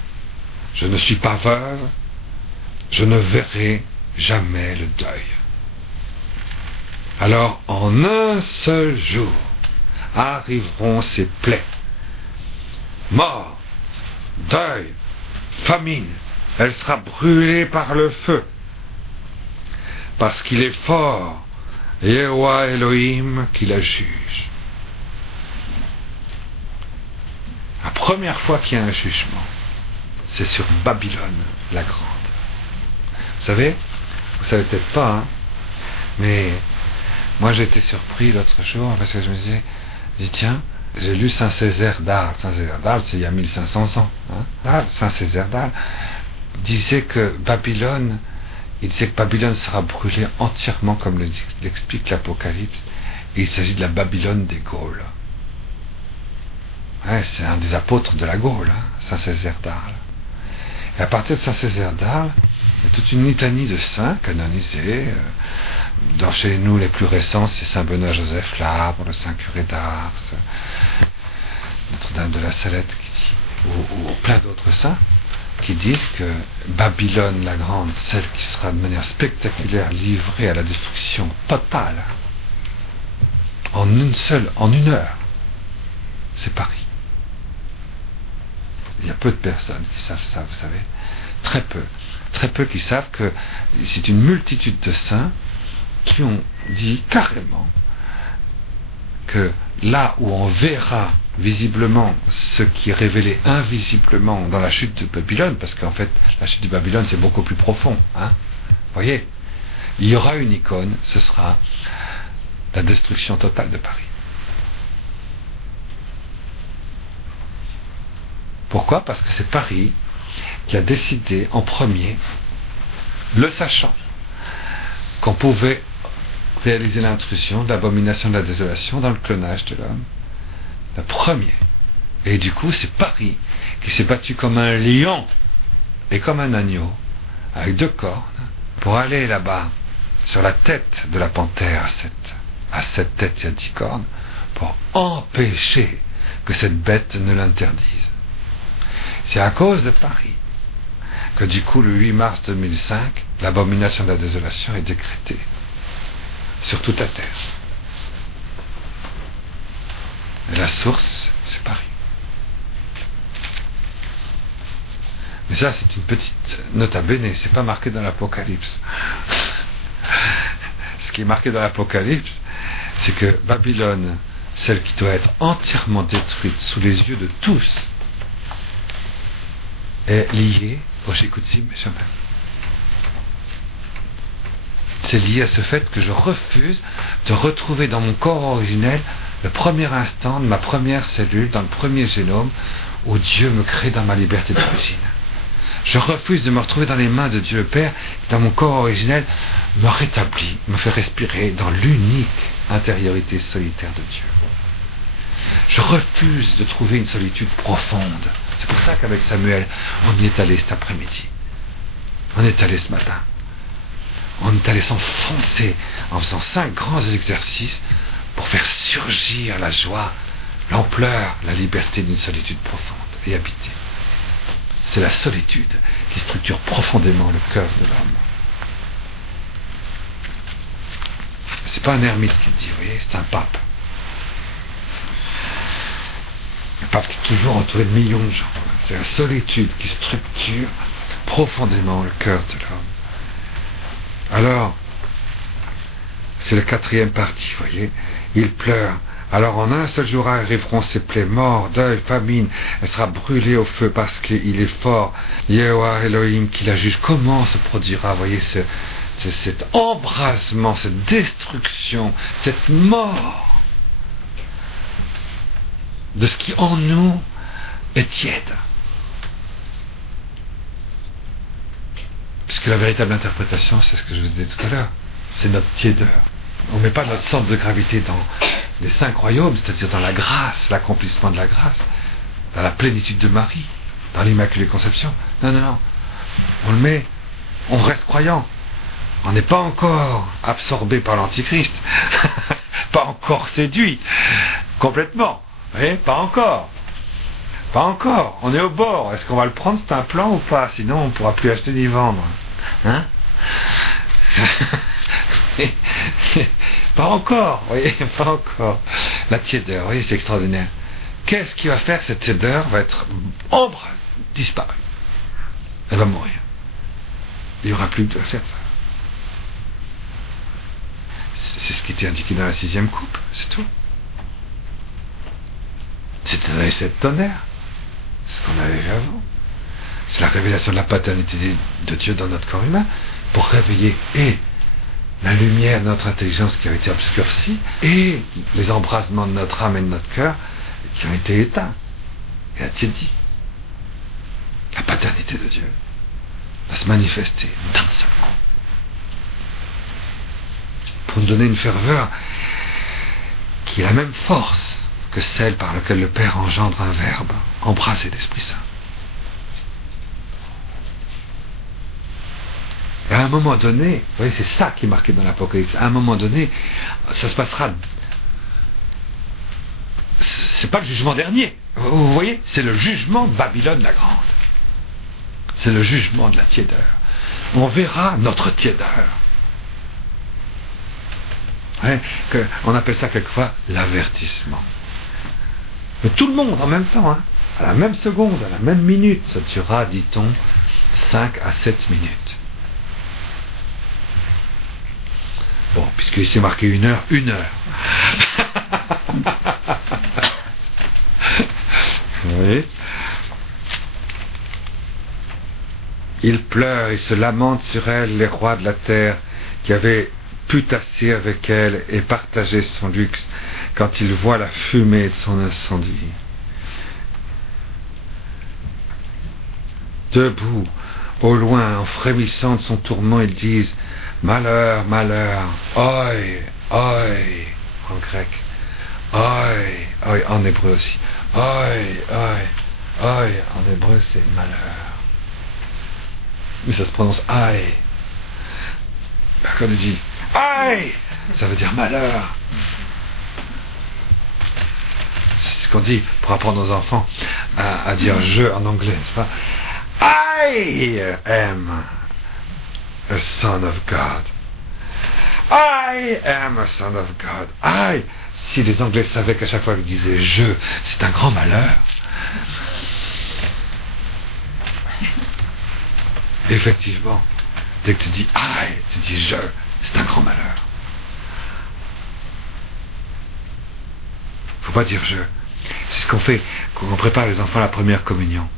je ne suis pas veuve, je ne verrai jamais le deuil. » Alors en un seul jour arriveront ces plaies. Mort, deuil, famine, elle sera brûlée par le feu. Parce qu'il est fort, Yehovah Elohim qui la juge. La première fois qu'il y a un jugement, c'est sur Babylone la grande. Vous savez peut-être pas, hein, mais moi j'ai été surpris l'autre jour parce que je me disais, tiens, j'ai lu Saint-Césaire d'Arles. Saint-Césaire d'Arles, c'est il y a 1500 ans. Hein. Saint-Césaire d'Arles disait que Babylone, sera brûlée entièrement comme l'explique l'Apocalypse. Et il s'agit de la Babylone des Gaules. Ouais, c'est un des apôtres de la Gaule, hein, Saint-Césaire d'Arles. Et à partir de Saint-Césaire d'Arles, il y a toute une litanie de saints canonisés. Chez nous, les plus récents, c'est Saint Benoît-Joseph l'Arbre, le Saint Curé d'Ars, Notre-Dame de la Salette, ou plein d'autres saints, qui disent que Babylone la Grande, celle qui sera de manière spectaculaire livrée à la destruction totale, en une heure, c'est Paris. Il y a peu de personnes qui savent ça, vous savez. Très peu qui savent que c'est une multitude de saints qui ont dit carrément que là où on verra visiblement ce qui est révélé invisiblement dans la chute de Babylone, parce qu'en fait la chute de Babylone c'est beaucoup plus profond, hein, voyez, il y aura une icône, ce sera la destruction totale de Paris. Pourquoi ? Parce que c'est Paris qui a décidé en premier, le sachant, qu'on pouvait réaliser l'intrusion de l'abomination de la désolation dans le clonage de l'homme. Le premier. Et du coup, c'est Paris qui s'est battu comme un lion et comme un agneau, avec 2 cornes, pour aller là-bas, sur la tête de la panthère à 7 têtes, il y a 10 cornes, pour empêcher que cette bête ne l'interdise. C'est à cause de Paris que du coup, le 8 mars 2005, l'abomination de la désolation est décrétée sur toute la terre. Et la source, c'est Paris. Mais ça, c'est une petite nota bene, c'est pas marqué dans l'Apocalypse. Ce qui est marqué dans l'Apocalypse, c'est que Babylone, celle qui doit être entièrement détruite sous les yeux de tous, est liée au Shikutsim Shemem. C'est lié à ce fait que je refuse de retrouver dans mon corps originel le premier instant de ma première cellule, dans le premier génome, où Dieu me crée dans ma liberté d'origine. Je refuse de me retrouver dans les mains de Dieu le Père, dans mon corps originel, me rétablit, me fait respirer dans l'unique intériorité solitaire de Dieu. Je refuse de trouver une solitude profonde. C'est pour ça qu'avec Samuel, on y est allé cet après-midi. On est allé ce matin. On est allé s'enfoncer en faisant 5 grands exercices pour faire surgir la joie, l'ampleur, la liberté d'une solitude profonde et habitée. C'est la solitude qui structure profondément le cœur de l'homme. C'est pas un ermite qui le dit, vous voyez, c'est un pape. Un pape qui est toujours entouré de millions de gens. C'est la solitude qui structure profondément le cœur de l'homme. Alors, c'est la 4e partie, vous voyez. Il pleure. Alors en un seul jour arriveront ses plaies, mort, deuil, famine. Elle sera brûlée au feu parce qu'il est fort. Yehovah Elohim qui la juge. Comment se produira, vous voyez, cet embrasement, cette destruction, cette mort de ce qui en nous est tiède. que la véritable interprétation, c'est ce que je vous disais tout à l'heure, c'est notre tiédeur. On ne met pas notre centre de gravité dans les 5 royaumes, c'est-à-dire dans la grâce, l'accomplissement de la grâce, dans la plénitude de Marie, dans l'Immaculée Conception. Non, non, non. On le met, on reste croyant. On n'est pas encore absorbé par l'Antichrist, pas encore séduit, complètement. Vous voyez, pas encore. Pas encore. On est au bord. Est-ce qu'on va le prendre, c'est un plan ou pas? Sinon, on ne pourra plus acheter ni vendre. Hein? Pas encore, vous voyez, pas encore. La tiédeur, vous voyez, c'est extraordinaire. Qu'est-ce qui va faire? Cette tiédeur va être ombre, disparue. Elle va mourir. Il n'y aura plus que de faire. C'est ce qui était indiqué dans la 6e coupe, c'est tout. C'est dans les 7 tonnerres. C'est ce qu'on avait vu avant. C'est la révélation de la paternité de Dieu dans notre corps humain pour réveiller et la lumière de notre intelligence qui a été obscurcie et les embrasements de notre âme et de notre cœur qui ont été éteints et attiédis. La paternité de Dieu va se manifester d'un seul coup pour nous donner une ferveur qui a la même force que celle par laquelle le Père engendre un verbe embrasé d'Esprit Saint. Et à un moment donné, vous voyez, c'est ça qui est marqué dans l'Apocalypse, à un moment donné, ça se passera. C'est pas le jugement dernier, vous voyez, c'est le jugement de Babylone la Grande. C'est le jugement de la tiédeur. On verra notre tiédeur. Ouais, on appelle ça quelquefois l'avertissement. Mais tout le monde en même temps, hein, à la même seconde, à la même minute, ça durera, dit-on, 5 à 7 minutes. Bon, puisqu'il s'est marqué 1 heure, 1 heure. Oui. Ils pleurent et se lamentent sur elle, les rois de la terre, qui avaient pu tasser avec elle et partager son luxe, quand ils voient la fumée de son incendie. Debout, au loin, en frémissant de son tourment, ils disent « Malheur, malheur, oi, oi » en grec, « oi, oi » en hébreu aussi, « oi, oi, oi » en hébreu c'est « malheur ». Mais ça se prononce « aïe ». Quand il dit « aïe », ça veut dire « malheur ». C'est ce qu'on dit pour apprendre aux enfants à dire « je » en anglais, n'est-ce pas? I am a son of God. I am a son of God. I. Si les Anglais savaient qu'à chaque fois qu'ils disaient je, c'est un grand malheur. Effectivement, dès que tu dis I, tu dis je, c'est un grand malheur. Faut pas dire je. C'est ce qu'on fait quand on prépare les enfants à la première communion.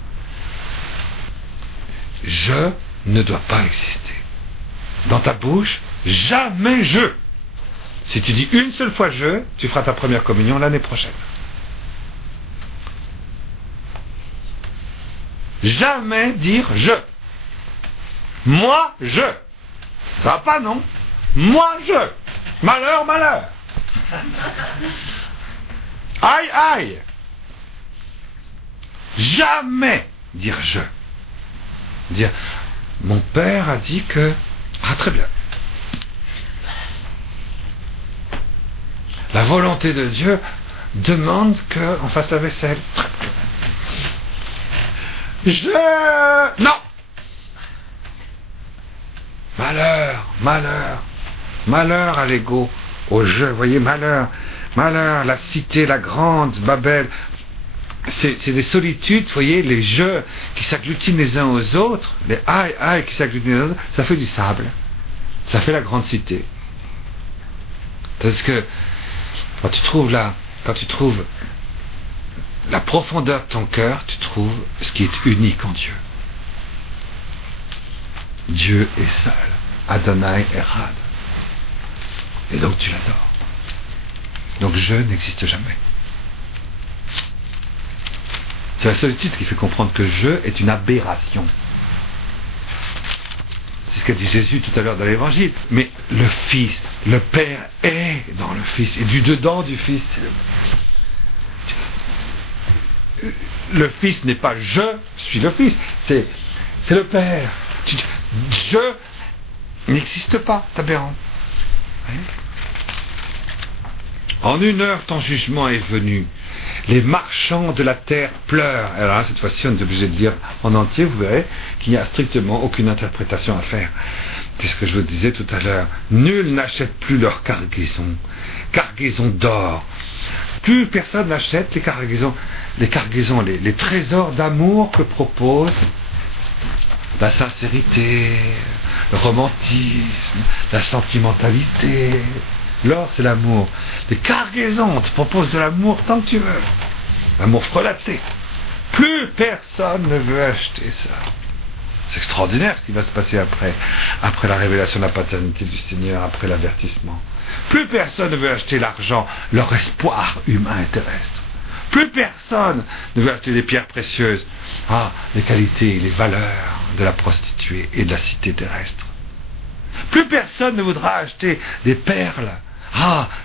Je ne dois pas exister. Dans ta bouche, jamais je. Si tu dis une seule fois je, tu feras ta première communion l'année prochaine. Jamais dire je. Moi, je. Ça va pas, non? Moi, je. Malheur, malheur. Aïe, aïe. Jamais dire je. Dire, mon père a dit que... Ah, très bien. La volonté de Dieu demande qu'on fasse la vaisselle. Très bien. Je... Non. Malheur, malheur, malheur à l'ego, au je, vous voyez, malheur, malheur, la cité, la grande, Babel. C'est des solitudes, vous voyez, les jeux qui s'agglutinent les uns aux autres, les aïe, aïe qui s'agglutinent les uns aux autres, ça fait du sable. Ça fait la grande cité. Parce que quand tu trouves la profondeur de ton cœur, tu trouves ce qui est unique en Dieu. Dieu est seul. Adonai Erad. Et donc tu l'adores. Donc je n'existe jamais. C'est la solitude qui fait comprendre que je est une aberration. C'est ce qu'a dit Jésus tout à l'heure dans l'Évangile. Mais le Fils, le Père est dans le Fils, et du dedans du Fils. Le Fils n'est pas je suis le Fils, c'est le Père. Je n'existe pas, Tabéran. En 1 heure, ton jugement est venu. Les marchands de la terre pleurent. Alors là, cette fois-ci, on est obligé de lire en entier, vous verrez qu'il n'y a strictement aucune interprétation à faire. C'est ce que je vous disais tout à l'heure. Nul n'achète plus leur cargaison d'or. Plus personne n'achète les cargaisons, les trésors d'amour que propose la sincérité, le romantisme, la sentimentalité. L'or, c'est l'amour. Les cargaisons, on te propose de l'amour tant que tu veux. L'amour frelaté. Plus personne ne veut acheter ça. C'est extraordinaire ce qui va se passer après la révélation de la paternité du Seigneur, après l'avertissement. Plus personne ne veut acheter l'argent, leur espoir humain et terrestre. Plus personne ne veut acheter des pierres précieuses, les qualités, les valeurs de la prostituée et de la cité terrestre. Plus personne ne voudra acheter des perles.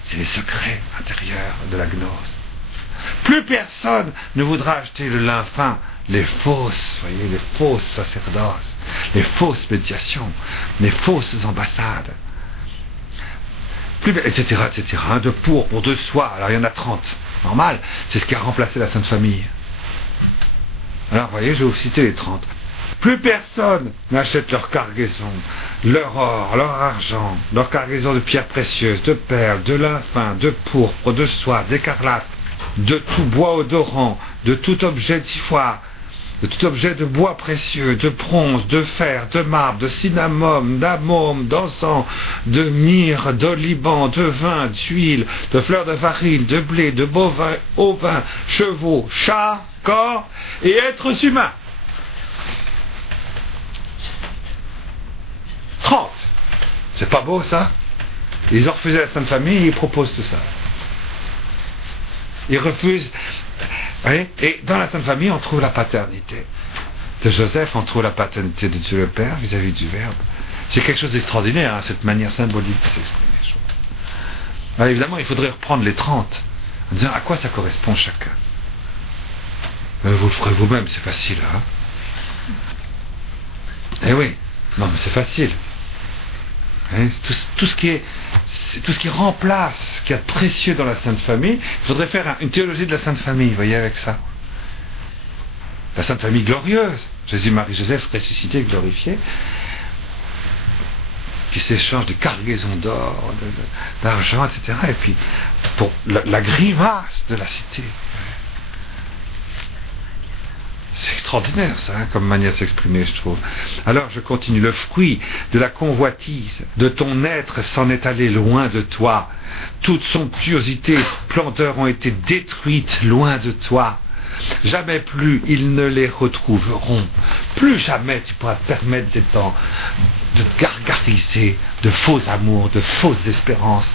C'est les secrets intérieurs de la gnose. Plus personne ne voudra acheter le lin fin, les fausses sacerdoces, les fausses médiations, les fausses ambassades, etc., de pourpre, de soie. Alors il y en a 30. Normal, c'est ce qui a remplacé la Sainte Famille. Alors vous voyez, je vais vous citer les 30. Plus personne n'achète leur cargaison, leur or, leur argent, leur cargaison de pierres précieuses, de perles, de lin fin, de pourpre, de soie, d'écarlate, de tout bois odorant, de tout objet d'ivoire, de tout objet de bois précieux, de bronze, de fer, de marbre, de cinnamome, d'amôme, d'encens, de myrrhe, d'oliban, de vin, d'huile, de fleurs de farine, de blé, de bovins, ovins, chevaux, chats, corps et êtres humains. 30. C'est pas beau ça? Ils ont refusé la Sainte Famille et ils proposent tout ça. Ils refusent. Et dans la Sainte Famille, on trouve la paternité de Joseph, on trouve la paternité de Dieu le Père vis-à-vis du Verbe. C'est quelque chose d'extraordinaire, cette manière symbolique de s'exprimer. Alors évidemment, il faudrait reprendre les 30 en disant à quoi ça correspond chacun. Vous le ferez vous-même, c'est facile. Eh oui, non mais c'est facile. Tout ce qui remplace ce qu'il y a de précieux dans la Sainte Famille. Il faudrait faire une théologie de la Sainte Famille, vous voyez, avec ça. La Sainte Famille glorieuse, Jésus, Marie, Joseph, ressuscités, glorifiés, qui s'échangent des cargaisons d'or, d'argent, etc. Et puis, pour la grimace de la cité. C'est extraordinaire ça, comme manière de s'exprimer, je trouve. Alors je continue. Le fruit de la convoitise de ton être s'en est allé loin de toi. Toute somptuosité et splendeur ont été détruites loin de toi. Jamais plus ils ne les retrouveront. Plus jamais tu pourras te permettre de te gargariser de faux amours, de fausses espérances,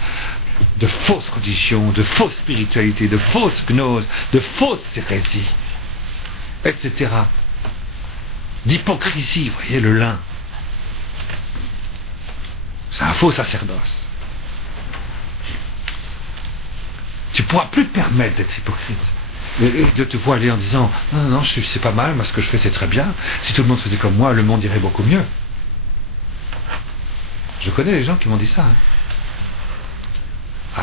de fausses religions, de fausses spiritualités, de fausses gnoses, de fausses hérésies, etc. D'hypocrisie, vous voyez, le lin. C'est un faux sacerdoce. Tu ne pourras plus te permettre d'être hypocrite. Et de te voiler en disant non, c'est pas mal, moi ce que je fais c'est très bien. Si tout le monde faisait comme moi, le monde irait beaucoup mieux. Je connais des gens qui m'ont dit ça.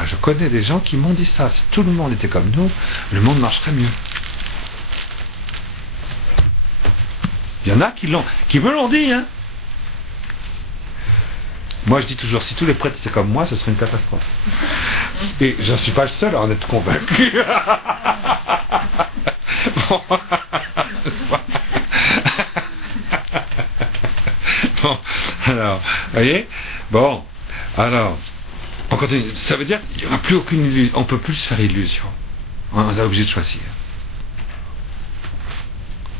Je connais des gens qui m'ont dit ça. Si tout le monde était comme nous, le monde marcherait mieux. Il y en a qui me l'ont dit, Moi je dis toujours, si tous les prêtres étaient comme moi, ce serait une catastrophe. Et j'en suis pas le seul à en être convaincu. Bon, alors, vous voyez? Bon, alors, on continue. Ça veut dire qu'il n'y aura plus aucune illusion, on ne peut plus se faire illusion. On est obligé de choisir.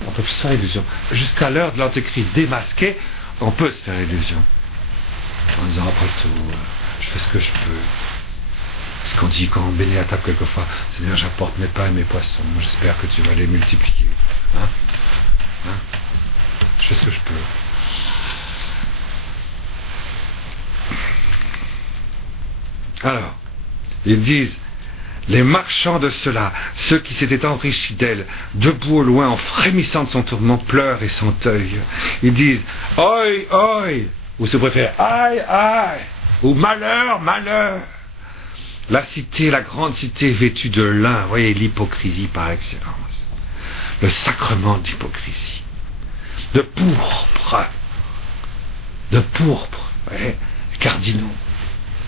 On peut plus se faire illusion. Jusqu'à l'heure de l'antéchrist démasqué, on peut se faire illusion. En disant après tout, je fais ce que je peux. Ce qu'on dit quand on bénit la table quelquefois, Seigneur, j'apporte mes pains et mes poissons, j'espère que tu vas les multiplier. Je fais ce que je peux. Alors, ils disent, les marchands de cela, ceux qui s'étaient enrichis d'elle, debout au loin, en frémissant de son tourment, pleurent et s'enteuillent. Ils disent, oi, oi, ou se préfèrent, aïe, aïe, ou malheur, malheur. La cité, la grande cité vêtue de lin, voyez l'hypocrisie par excellence, le sacrement d'hypocrisie, de pourpre, voyez, les cardinaux,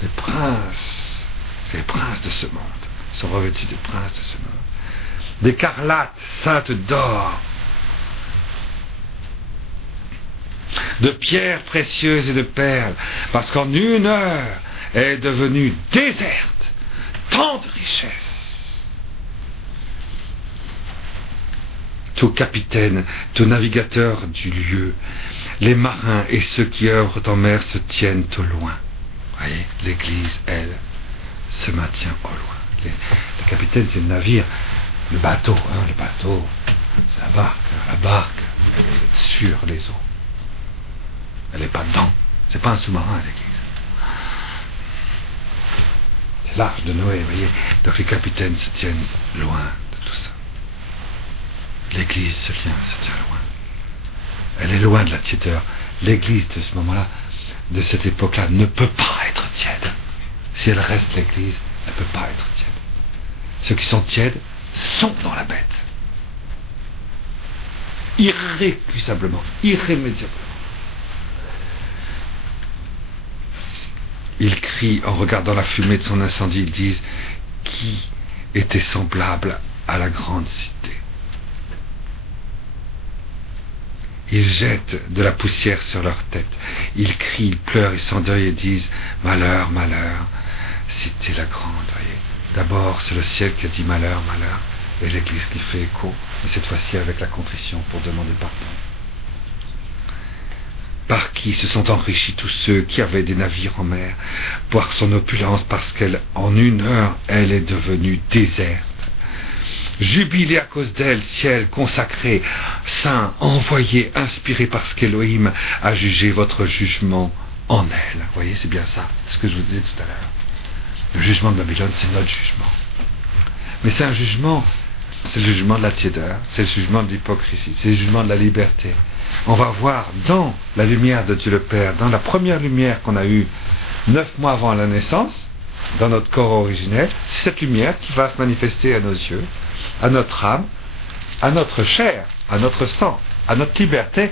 les princes, c'est les princes de ce monde, sont revêtus des princes de ce monde, d'écarlate sainte d'or, de pierres précieuses et de perles, parce qu'en une heure, elle est devenue déserte. Tant de richesses. Tout capitaine, tout navigateur du lieu, les marins et ceux qui œuvrent en mer se tiennent au loin. Voyez, l'Église, elle, se maintient au loin. Les capitaines, c'est le navire, le bateau, c'est la barque, elle est sur les eaux. Elle n'est pas dedans. C'est pas un sous-marin, l'Église. C'est l'arche de Noé, vous voyez. Donc les capitaines se tiennent loin de tout ça. L'Église se tient loin. Elle est loin de la tiédeur. L'Église de ce moment-là, de cette époque-là, ne peut pas être tiède. Si elle reste l'Église, elle ne peut pas être tiède. Ceux qui sont tièdes sont dans la bête. Irrécusablement, irrémédiablement. Ils crient en regardant la fumée de son incendie, ils disent qui était semblable à la grande cité. Ils jettent de la poussière sur leur tête, ils crient, ils pleurent, ils s'endeuillent et disent malheur, malheur, cité la grande, voyez. D'abord c'est le ciel qui a dit malheur, malheur, et l'Église qui fait écho, mais cette fois-ci avec la contrition pour demander pardon. Par qui se sont enrichis tous ceux qui avaient des navires en mer, par son opulence, parce qu'elle, en une heure, elle est devenue déserte. Jubilez à cause d'elle, ciel consacré, saint, envoyé, inspiré parce qu'Élohim a jugé votre jugement en elle. Vous voyez, c'est bien ça, ce que je vous disais tout à l'heure. Le jugement de Babylone, c'est notre jugement. Mais c'est un jugement, c'est le jugement de la tiédeur, c'est le jugement de l'hypocrisie, c'est le jugement de la liberté. On va voir dans la lumière de Dieu le Père, dans la première lumière qu'on a eue 9 mois avant la naissance, dans notre corps originel, c'est cette lumière qui va se manifester à nos yeux, à notre âme, à notre chair, à notre sang, à notre liberté,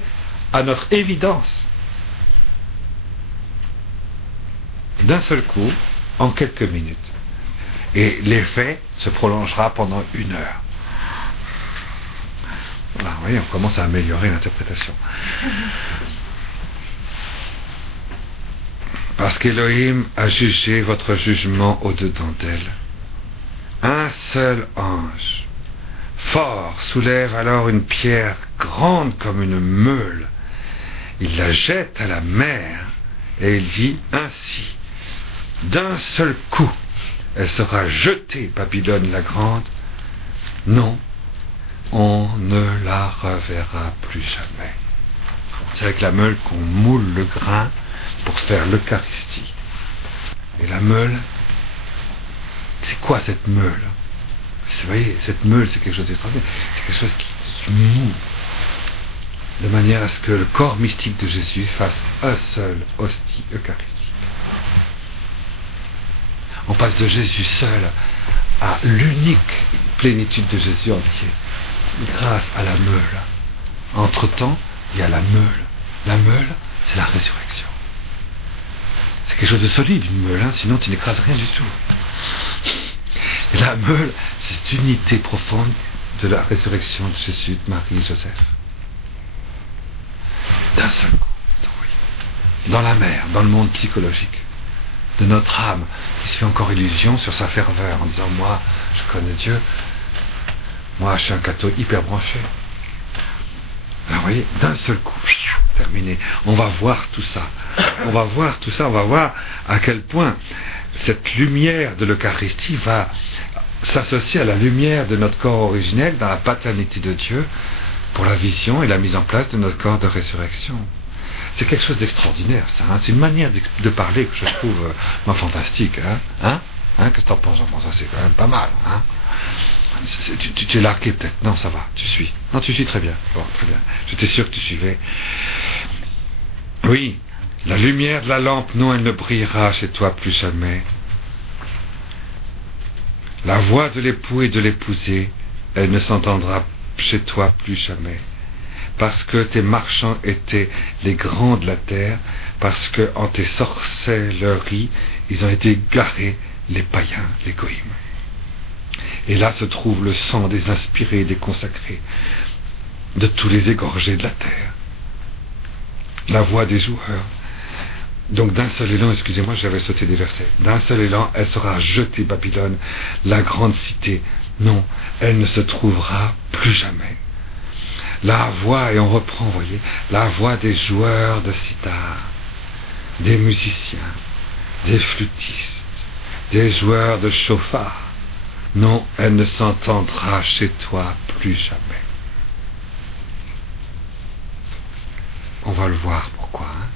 à notre évidence. D'un seul coup, en quelques minutes. Et l'effet se prolongera pendant 1 heure. Voilà, vous voyez, on commence à améliorer l'interprétation. Parce qu'Élohim a jugé votre jugement au-dedans d'elle. Un seul ange, fort, soulève alors une pierre grande comme une meule. Il la jette à la mer et il dit ainsi, d'un seul coup, elle sera jetée, Babylone la grande. Non, on ne la reverra plus jamais. C'est avec la meule qu'on moule le grain pour faire l'Eucharistie. Et la meule, c'est quoi cette meule? Vous voyez, cette meule, c'est quelque chose d'extraordinaire. C'est quelque chose qui moule de manière à ce que le corps mystique de Jésus fasse un seul hostie eucharistique. On passe de Jésus seul à l'unique plénitude de Jésus entier, grâce à la meule. Entre-temps, il y a la meule. La meule, c'est la résurrection. C'est quelque chose de solide, une meule, hein, sinon tu n'écrases rien du tout. Et la meule, c'est cette unité profonde de la résurrection de Jésus, de Marie et Joseph. D'un seul coup, dans la mer, dans le monde psychologique, de notre âme, qui se fait encore illusion sur sa ferveur, en disant, moi, je connais Dieu, moi, je suis un catholique hyper branché. Alors, vous voyez, d'un seul coup, terminé. On va voir tout ça. On va voir à quel point cette lumière de l'Eucharistie va s'associer à la lumière de notre corps originel dans la paternité de Dieu pour la vision et la mise en place de notre corps de résurrection. C'est quelque chose d'extraordinaire, ça. Hein. C'est une manière de parler que je trouve fantastique. Qu'est-ce que t'en penses, Jean-François? C'est quand même pas mal. Hein. Tu es largué peut-être? Non, ça va, tu suis. Non, tu suis très bien. Bon, très bien. J'étais sûr que tu suivais. Oui, la lumière de la lampe, non, elle ne brillera chez toi plus jamais. La voix de l'époux et de l'épousée, elle ne s'entendra chez toi plus jamais. Parce que tes marchands étaient les grands de la terre, parce que en tes sorcelleries, ils ont été garés, les païens, les goïms. Et là se trouve le sang des inspirés, des consacrés, de tous les égorgés de la terre. La voix des joueurs. Donc d'un seul élan, excusez-moi, j'avais sauté des versets. D'un seul élan, elle sera jetée, Babylone, la grande cité. Non, elle ne se trouvera plus jamais. La voix, et on reprend, vous voyez, la voix des joueurs de sitar, des musiciens, des flûtistes, des joueurs de chauffard. Non, elle ne s'entendra chez toi plus jamais. On va le voir pourquoi. Hein?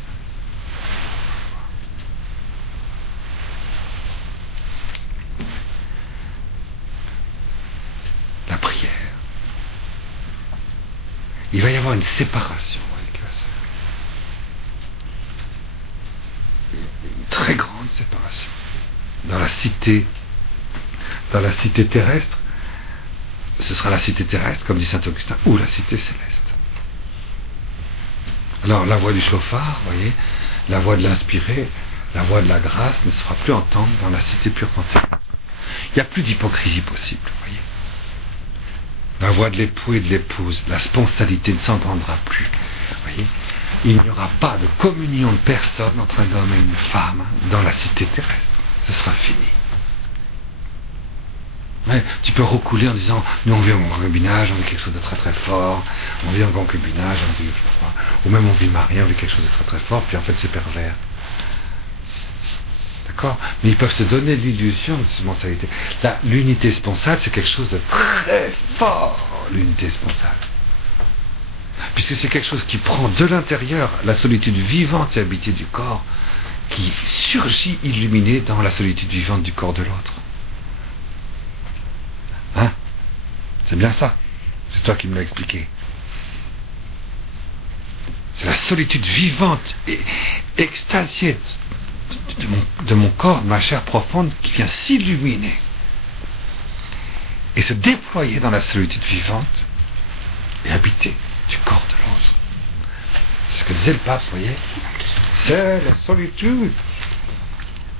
La prière. Il va y avoir une séparation avec la sœur. Une très grande séparation. Dans la cité terrestre, ce sera la cité terrestre, comme dit saint Augustin, ou la cité céleste. Alors la voix du chauffard, vous voyez, la voix de l'inspiré, la voix de la grâce ne se fera plus entendre dans la cité purement terrestre. Il n'y a plus d'hypocrisie possible, vous voyez. La voix de l'époux et de l'épouse, la sponsalité ne s'entendra plus. Vous voyez, il n'y aura pas de communion de personne entre un homme et une femme dans la cité terrestre. Ce sera fini. Ouais, tu peux recouler en disant, nous on vit en concubinage, on vit quelque chose de très très fort, on vit en concubinage, on vit, ou même on vit marié, on vit quelque chose de très très fort, puis en fait c'est pervers. D'accord? Mais ils peuvent se donner l'illusion de sponsalité. Là, l'unité sponsale, c'est quelque chose de très fort, l'unité sponsale. Puisque c'est quelque chose qui prend de l'intérieur la solitude vivante et habitée du corps, qui surgit illuminée dans la solitude vivante du corps de l'autre. Hein? C'est bien ça. C'est toi qui me l'as expliqué. C'est la solitude vivante et extasiée de mon corps, de ma chair profonde, qui vient s'illuminer et se déployer dans la solitude vivante et habiter du corps de l'autre. C'est ce que disait le pape, vous voyez. C'est la solitude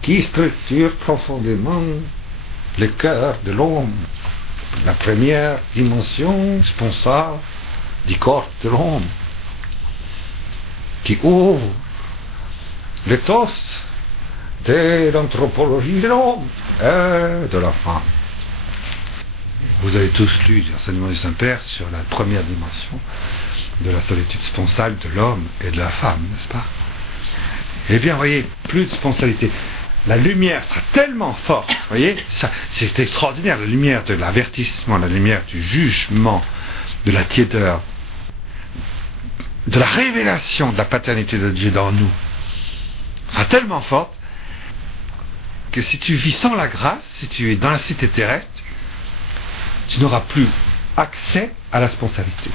qui structure profondément le cœur de l'homme. La première dimension sponsale du corps de l'homme, qui ouvre les tosses de l'anthropologie de l'homme et de la femme. Vous avez tous lu l'enseignement du Saint-Père sur la première dimension de la solitude sponsale de l'homme et de la femme, n'est-ce pas? Eh bien, voyez, plus de sponsalité. La lumière sera tellement forte, vous voyez, ça, c'est extraordinaire, la lumière de l'avertissement, la lumière du jugement, de la tiédeur, de la révélation de la paternité de Dieu dans nous, sera tellement forte que si tu vis sans la grâce, si tu es dans la cité terrestre, tu n'auras plus accès à la sponsalité.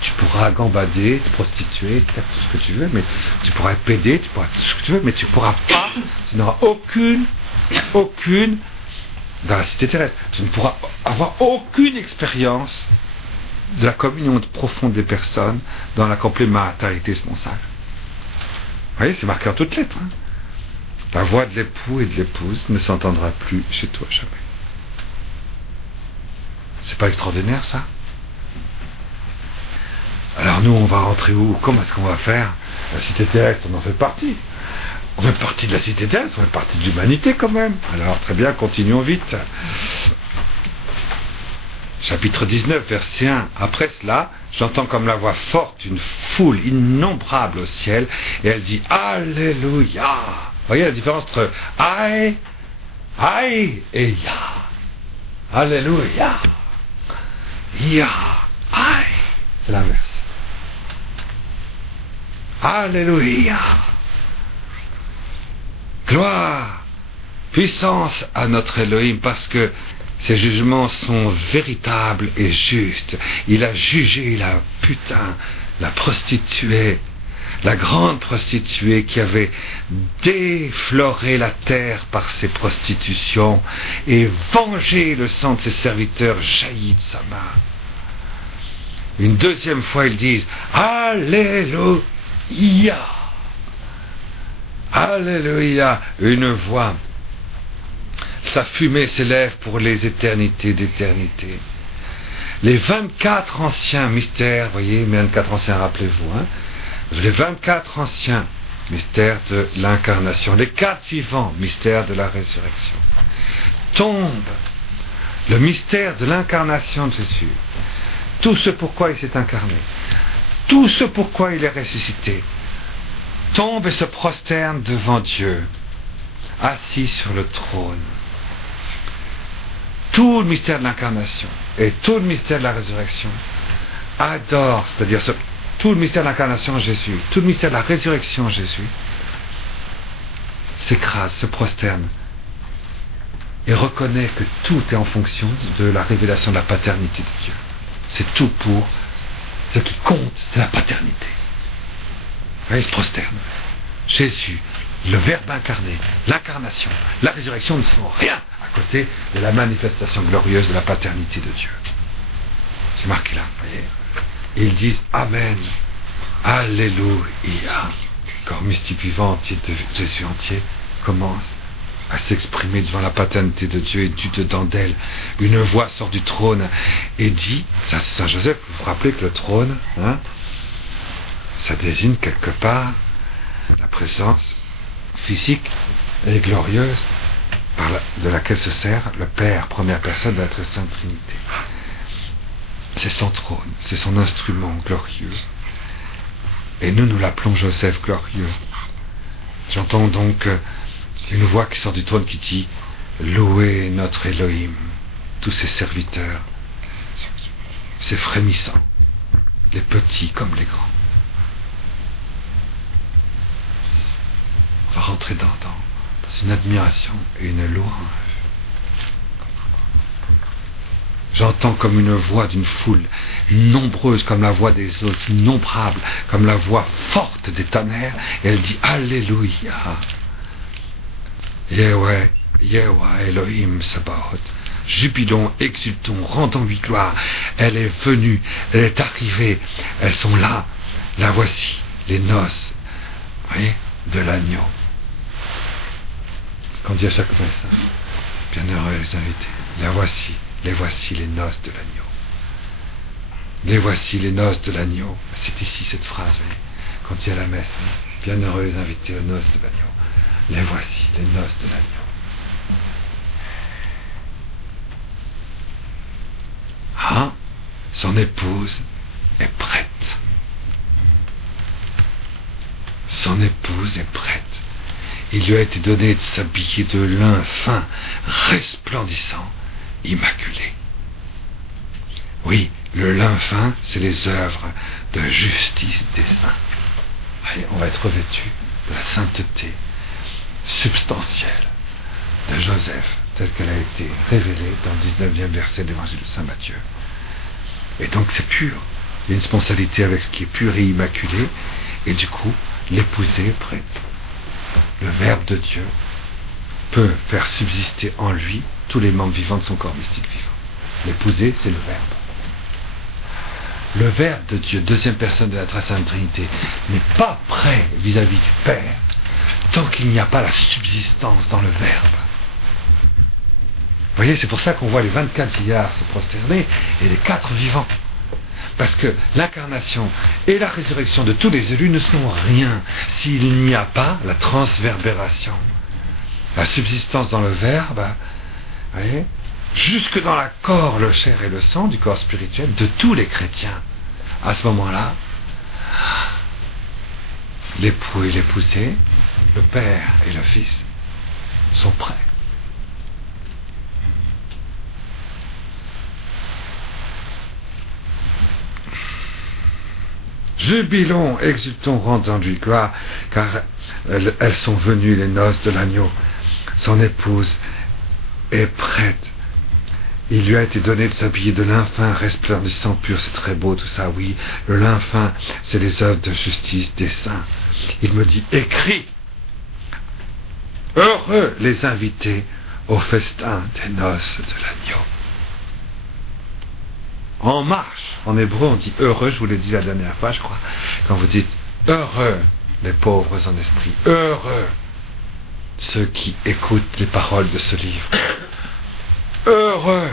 Tu pourras gambader, te prostituer, faire tout ce que tu veux, mais tu pourras être pédé, tu pourras tout ce que tu veux, mais tu pourras pas, tu n'auras aucune, dans la cité terrestre, tu ne pourras avoir aucune expérience de la communion profonde des personnes dans la complémentarité sponsale. Vous voyez, c'est marqué en toutes lettres. Hein. La voix de l'époux et de l'épouse ne s'entendra plus chez toi jamais. C'est pas extraordinaire, ça? Alors nous, on va rentrer où? Comment est-ce qu'on va faire? La cité terrestre, on en fait partie. On fait partie de la cité terrestre, on fait partie de l'humanité quand même. Alors très bien, continuons vite. Chapitre 19, verset 1. Après cela, j'entends comme la voix forte une foule innombrable au ciel, et elle dit Alléluia. Vous voyez la différence entre Aïe et Ya. Alléluia. Ya. Aïe. C'est l'inverse. Alléluia. Gloire, puissance à notre Elohim, parce que ses jugements sont véritables et justes. Il a jugé la prostituée, la grande prostituée qui avait défloré la terre par ses prostitutions et vengé le sang de ses serviteurs jaillit de sa main. Une deuxième fois, ils disent Alléluia. Alléluia. Une voix. Sa fumée s'élève pour les éternités d'éternité. Les 24 anciens mystères, voyez, 24 anciens, rappelez-vous, hein, les 24 anciens mystères de l'incarnation, les 4 vivants mystères de la résurrection, tombent. Le mystère de l'incarnation de Jésus, tout ce pourquoi il s'est incarné, tout ce pourquoi il est ressuscité, tombe et se prosterne devant Dieu, assis sur le trône. Tout le mystère de l'incarnation et tout le mystère de la résurrection adore, c'est-à-dire tout le mystère de l'incarnation Jésus, tout le mystère de la résurrection Jésus, s'écrase, se prosterne et reconnaît que tout est en fonction de la révélation de la paternité de Dieu. C'est tout pour ce qui compte, c'est la paternité. Et il se prosterne. Jésus, le Verbe incarné, l'incarnation, la résurrection ne sont rien à côté de la manifestation glorieuse de la paternité de Dieu. C'est marqué là, vous voyez. Ils disent Amen, Alléluia. Corps mystique vivant entier de Jésus entier commence à s'exprimer devant la paternité de Dieu, et du dedans d'elle, une voix sort du trône et dit, ça c'est Saint Joseph, vous vous rappelez que le trône, hein, ça désigne quelque part la présence physique et glorieuse de laquelle se sert le Père, première personne de la très sainte Trinité. C'est son trône, c'est son instrument glorieux. Et nous l'appelons Joseph glorieux. J'entends donc une voix qui sort du trône qui dit « Louez notre Elohim, tous ses serviteurs, ses frémissants, les petits comme les grands. » On va rentrer dans une admiration et une louange. J'entends comme une voix d'une foule nombreuse, comme la voix des eaux innombrables, comme la voix forte des tonnerres, et elle dit Alléluia. Yahweh, Yahweh, Elohim Sabaoth. Jubilons, exultons, rendons lui gloire. Elle est venue, elle est arrivée, elles sont là. La voici, les noces, voyez, de l'agneau. Ce qu'on dit à chaque messe, hein. Bienheureux les invités. La voici. Les voici les noces de l'agneau. Les voici les noces de l'agneau. C'est ici cette phrase, voyez, quand il y a la messe. Voyez. Bienheureux les invités aux noces de l'agneau. Les voici les noces de l'agneau. Ah, son épouse est prête. Son épouse est prête. Il lui a été donné de s'habiller de lin fin, resplendissant, immaculé. Oui, le lin fin, c'est les œuvres de justice des saints. Allez, on va être revêtu de la sainteté substantielle de Joseph, telle qu'elle a été révélée dans le 19e verset de l'évangile de Saint Matthieu. Et donc c'est pur. Il y a une spontanéité avec ce qui est pur et immaculé, et du coup, l'épousée est prête. Le Verbe de Dieu peut faire subsister en lui tous les membres vivants de son corps mystique vivant. L'épousée, c'est le Verbe. Le Verbe de Dieu, deuxième personne de la très sainte Trinité, n'est pas prêt vis-à-vis du Père tant qu'il n'y a pas la subsistance dans le Verbe. Vous voyez, c'est pour ça qu'on voit les 24 vieillards se prosterner et les 4 vivants. Parce que l'incarnation et la résurrection de tous les élus ne sont rien s'il n'y a pas la transverbération, la subsistance dans le Verbe, vous voyez, jusque dans la corps, le chair et le sang du corps spirituel de tous les chrétiens. À ce moment-là, l'époux et l'épousée, le Père et le Fils sont prêts. Jubilons, exultons, rendons lui gloire, car elles sont venues, les noces de l'agneau. Son épouse est prête. Il lui a été donné de s'habiller de lin fin, resplendissant, pur, c'est très beau tout ça, oui. Le lin fin, c'est les œuvres de justice des saints. Il me dit, écris. Heureux les invités au festin des noces de l'agneau. En marche. En hébreu, on dit heureux, je vous l'ai dit la dernière fois, je crois. Quand vous dites heureux les pauvres en esprit, heureux ceux qui écoutent les paroles de ce livre, heureux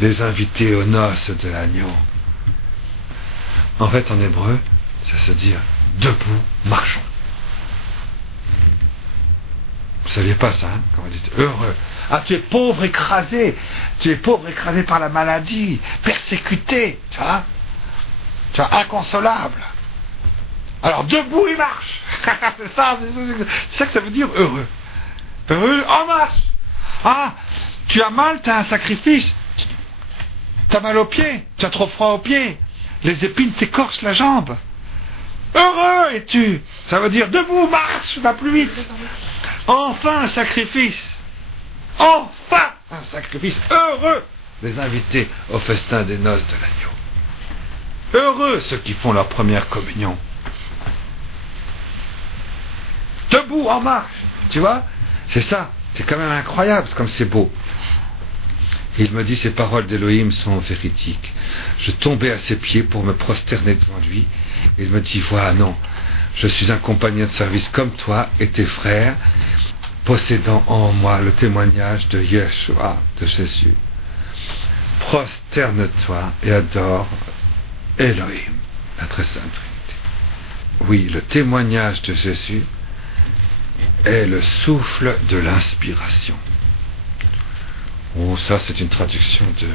les invités aux noces de l'agneau. En fait, en hébreu, ça se dit debout, marchons. Vous ne saviez pas ça, hein, quand vous dites heureux. Ah, tu es pauvre, écrasé. Tu es pauvre, écrasé par la maladie, persécuté, tu vois, inconsolable. Alors, debout, il marche. C'est ça que ça veut dire heureux. Heureux, en marche. Ah, tu as mal, tu as un sacrifice. Tu as mal aux pieds, tu as trop froid aux pieds. Les épines t'écorchent la jambe. Heureux es-tu. Ça veut dire debout, marche, va plus vite. Enfin un sacrifice. Enfin un sacrifice. Heureux les invités au festin des noces de l'agneau. Heureux ceux qui font leur première communion. Debout, en marche. Tu vois, c'est ça. C'est quand même incroyable comme c'est beau. Il me dit, ces paroles d'Élohim sont véridiques. Je tombais à ses pieds pour me prosterner devant lui. Il me dit, voilà, non, je suis un compagnon de service comme toi et tes frères, possédant en moi le témoignage de Yeshua, de Jésus. Prosterne-toi et adore Elohim, la très sainte Trinité. Oui, le témoignage de Jésus est le souffle de l'inspiration. Oh, ça c'est une traduction de...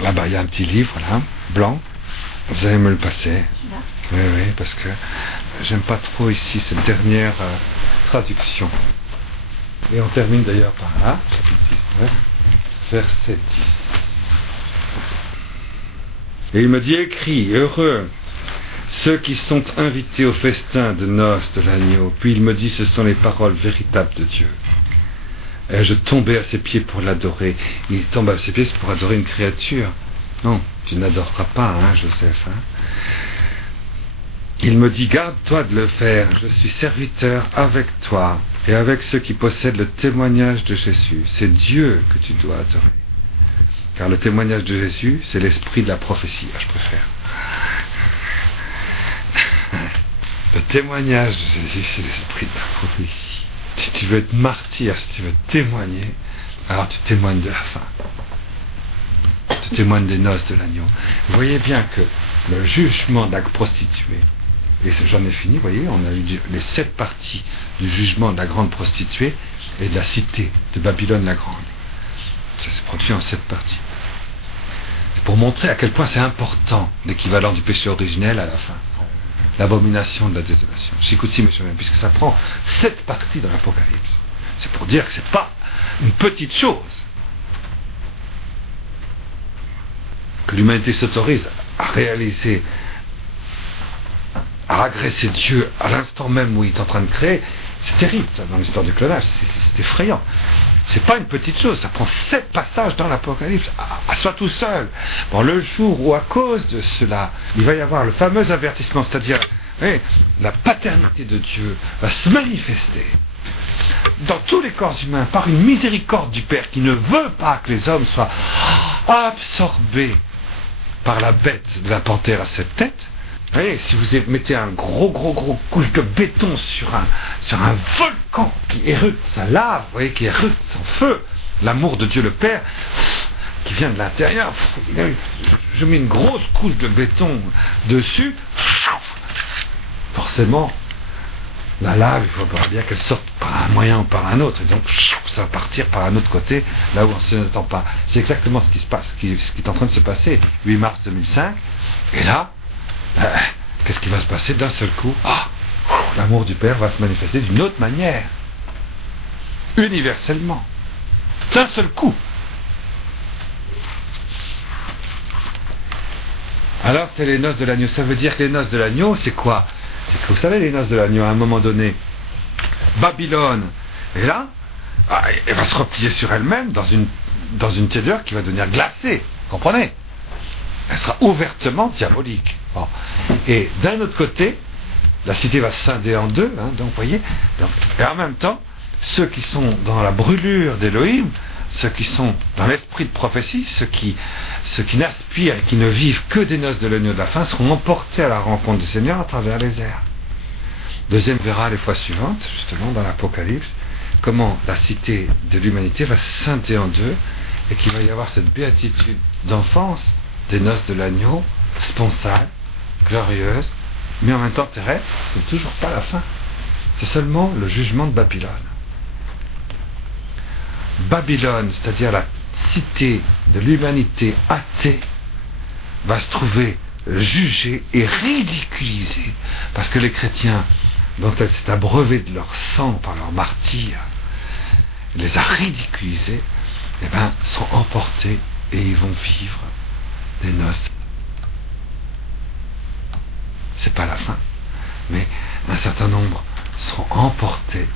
Là-bas, il y a un petit livre, là, blanc. Vous allez me le passer. Oui, oui, parce que j'aime pas trop ici cette dernière traduction. Et on termine d'ailleurs par là, chapitre 19, verset 10. Et il me dit, écris, heureux ceux qui sont invités au festin de noces de l'agneau. Puis il me dit, ce sont les paroles véritables de Dieu. Et je tombais à ses pieds pour l'adorer. Il tombe à ses pieds pour adorer une créature. Non, tu n'adoreras pas, hein, Joseph. Hein. Il me dit, garde-toi de le faire. Je suis serviteur avec toi et avec ceux qui possèdent le témoignage de Jésus. C'est Dieu que tu dois adorer. Car le témoignage de Jésus, c'est l'esprit de la prophétie. Ah, je préfère. Le témoignage de Jésus, c'est l'esprit de la prophétie. Si tu veux être martyr, si tu veux témoigner, alors tu témoignes de la fin. Tu témoignes des noces de l'agneau. Vous voyez bien que le jugement de la prostituée, et j'en ai fini, vous voyez, on a eu les 7 parties du jugement de la grande prostituée et de la cité de Babylone la Grande. Ça s'est produit en 7 parties. C'est pour montrer à quel point c'est important l'équivalent du péché originel à la fin. L'abomination de la désolation. J'écoute monsieur même, puisque ça prend 7 parties dans l'Apocalypse. C'est pour dire que c'est pas une petite chose. Que l'humanité s'autorise à réaliser, à agresser Dieu à l'instant même où il est en train de créer, c'est terrible, ça, dans l'histoire du clonage, c'est effrayant. C'est pas une petite chose, ça prend 7 passages dans l'Apocalypse, à soi tout seul. Bon, le jour où, à cause de cela, il va y avoir le fameux avertissement, c'est-à-dire, la paternité de Dieu va se manifester dans tous les corps humains par une miséricorde du Père qui ne veut pas que les hommes soient absorbés par la bête de la panthère à 7 têtes. Vous voyez, si vous mettez un gros couche de béton sur un volcan qui érupte sa lave, vous voyez, qui érupte son feu, l'amour de Dieu le Père, qui vient de l'intérieur, je mets une grosse couche de béton dessus, forcément, la lave, il faudra bien qu'elle sorte par un moyen ou par un autre, et donc ça va partir par un autre côté, là où on ne s'y attend pas. C'est exactement ce qui se passe, ce qui est en train de se passer, 8 mars 2005, et là, qu'est-ce qui va se passer d'un seul coup? L'amour du Père va se manifester d'une autre manière, universellement, d'un seul coup. Alors c'est les noces de l'agneau. Ça veut dire que les noces de l'agneau, c'est quoi? C'est que vous savez, les noces de l'agneau, à un moment donné, Babylone est là, elle va se replier sur elle-même dans une tiédeur qui va devenir glacée. Comprenez? Elle sera ouvertement diabolique. Bon. Et d'un autre côté, la cité va se scinder en deux, hein, donc vous voyez, et en même temps, ceux qui sont dans la brûlure d'Élohim, ceux qui sont dans l'esprit de prophétie, ceux qui n'aspirent et qui ne vivent que des noces de l'agneau de la fin, seront emportés à la rencontre du Seigneur à travers les airs. Deuxième verra les fois suivantes, justement dans l'Apocalypse, comment la cité de l'humanité va se scinder en deux et qu'il va y avoir cette béatitude d'enfance des noces de l'agneau, sponsale, glorieuse, mais en même temps terrestre. C'est toujours pas la fin. C'est seulement le jugement de Babylone. Babylone, c'est-à-dire la cité de l'humanité athée, va se trouver jugée et ridiculisée parce que les chrétiens, dont elle s'est abreuvée de leur sang par leur martyrs, les a ridiculisés, eh ben, sont emportés et ils vont vivre des noces. C'est pas la fin, mais un certain nombre seront emportés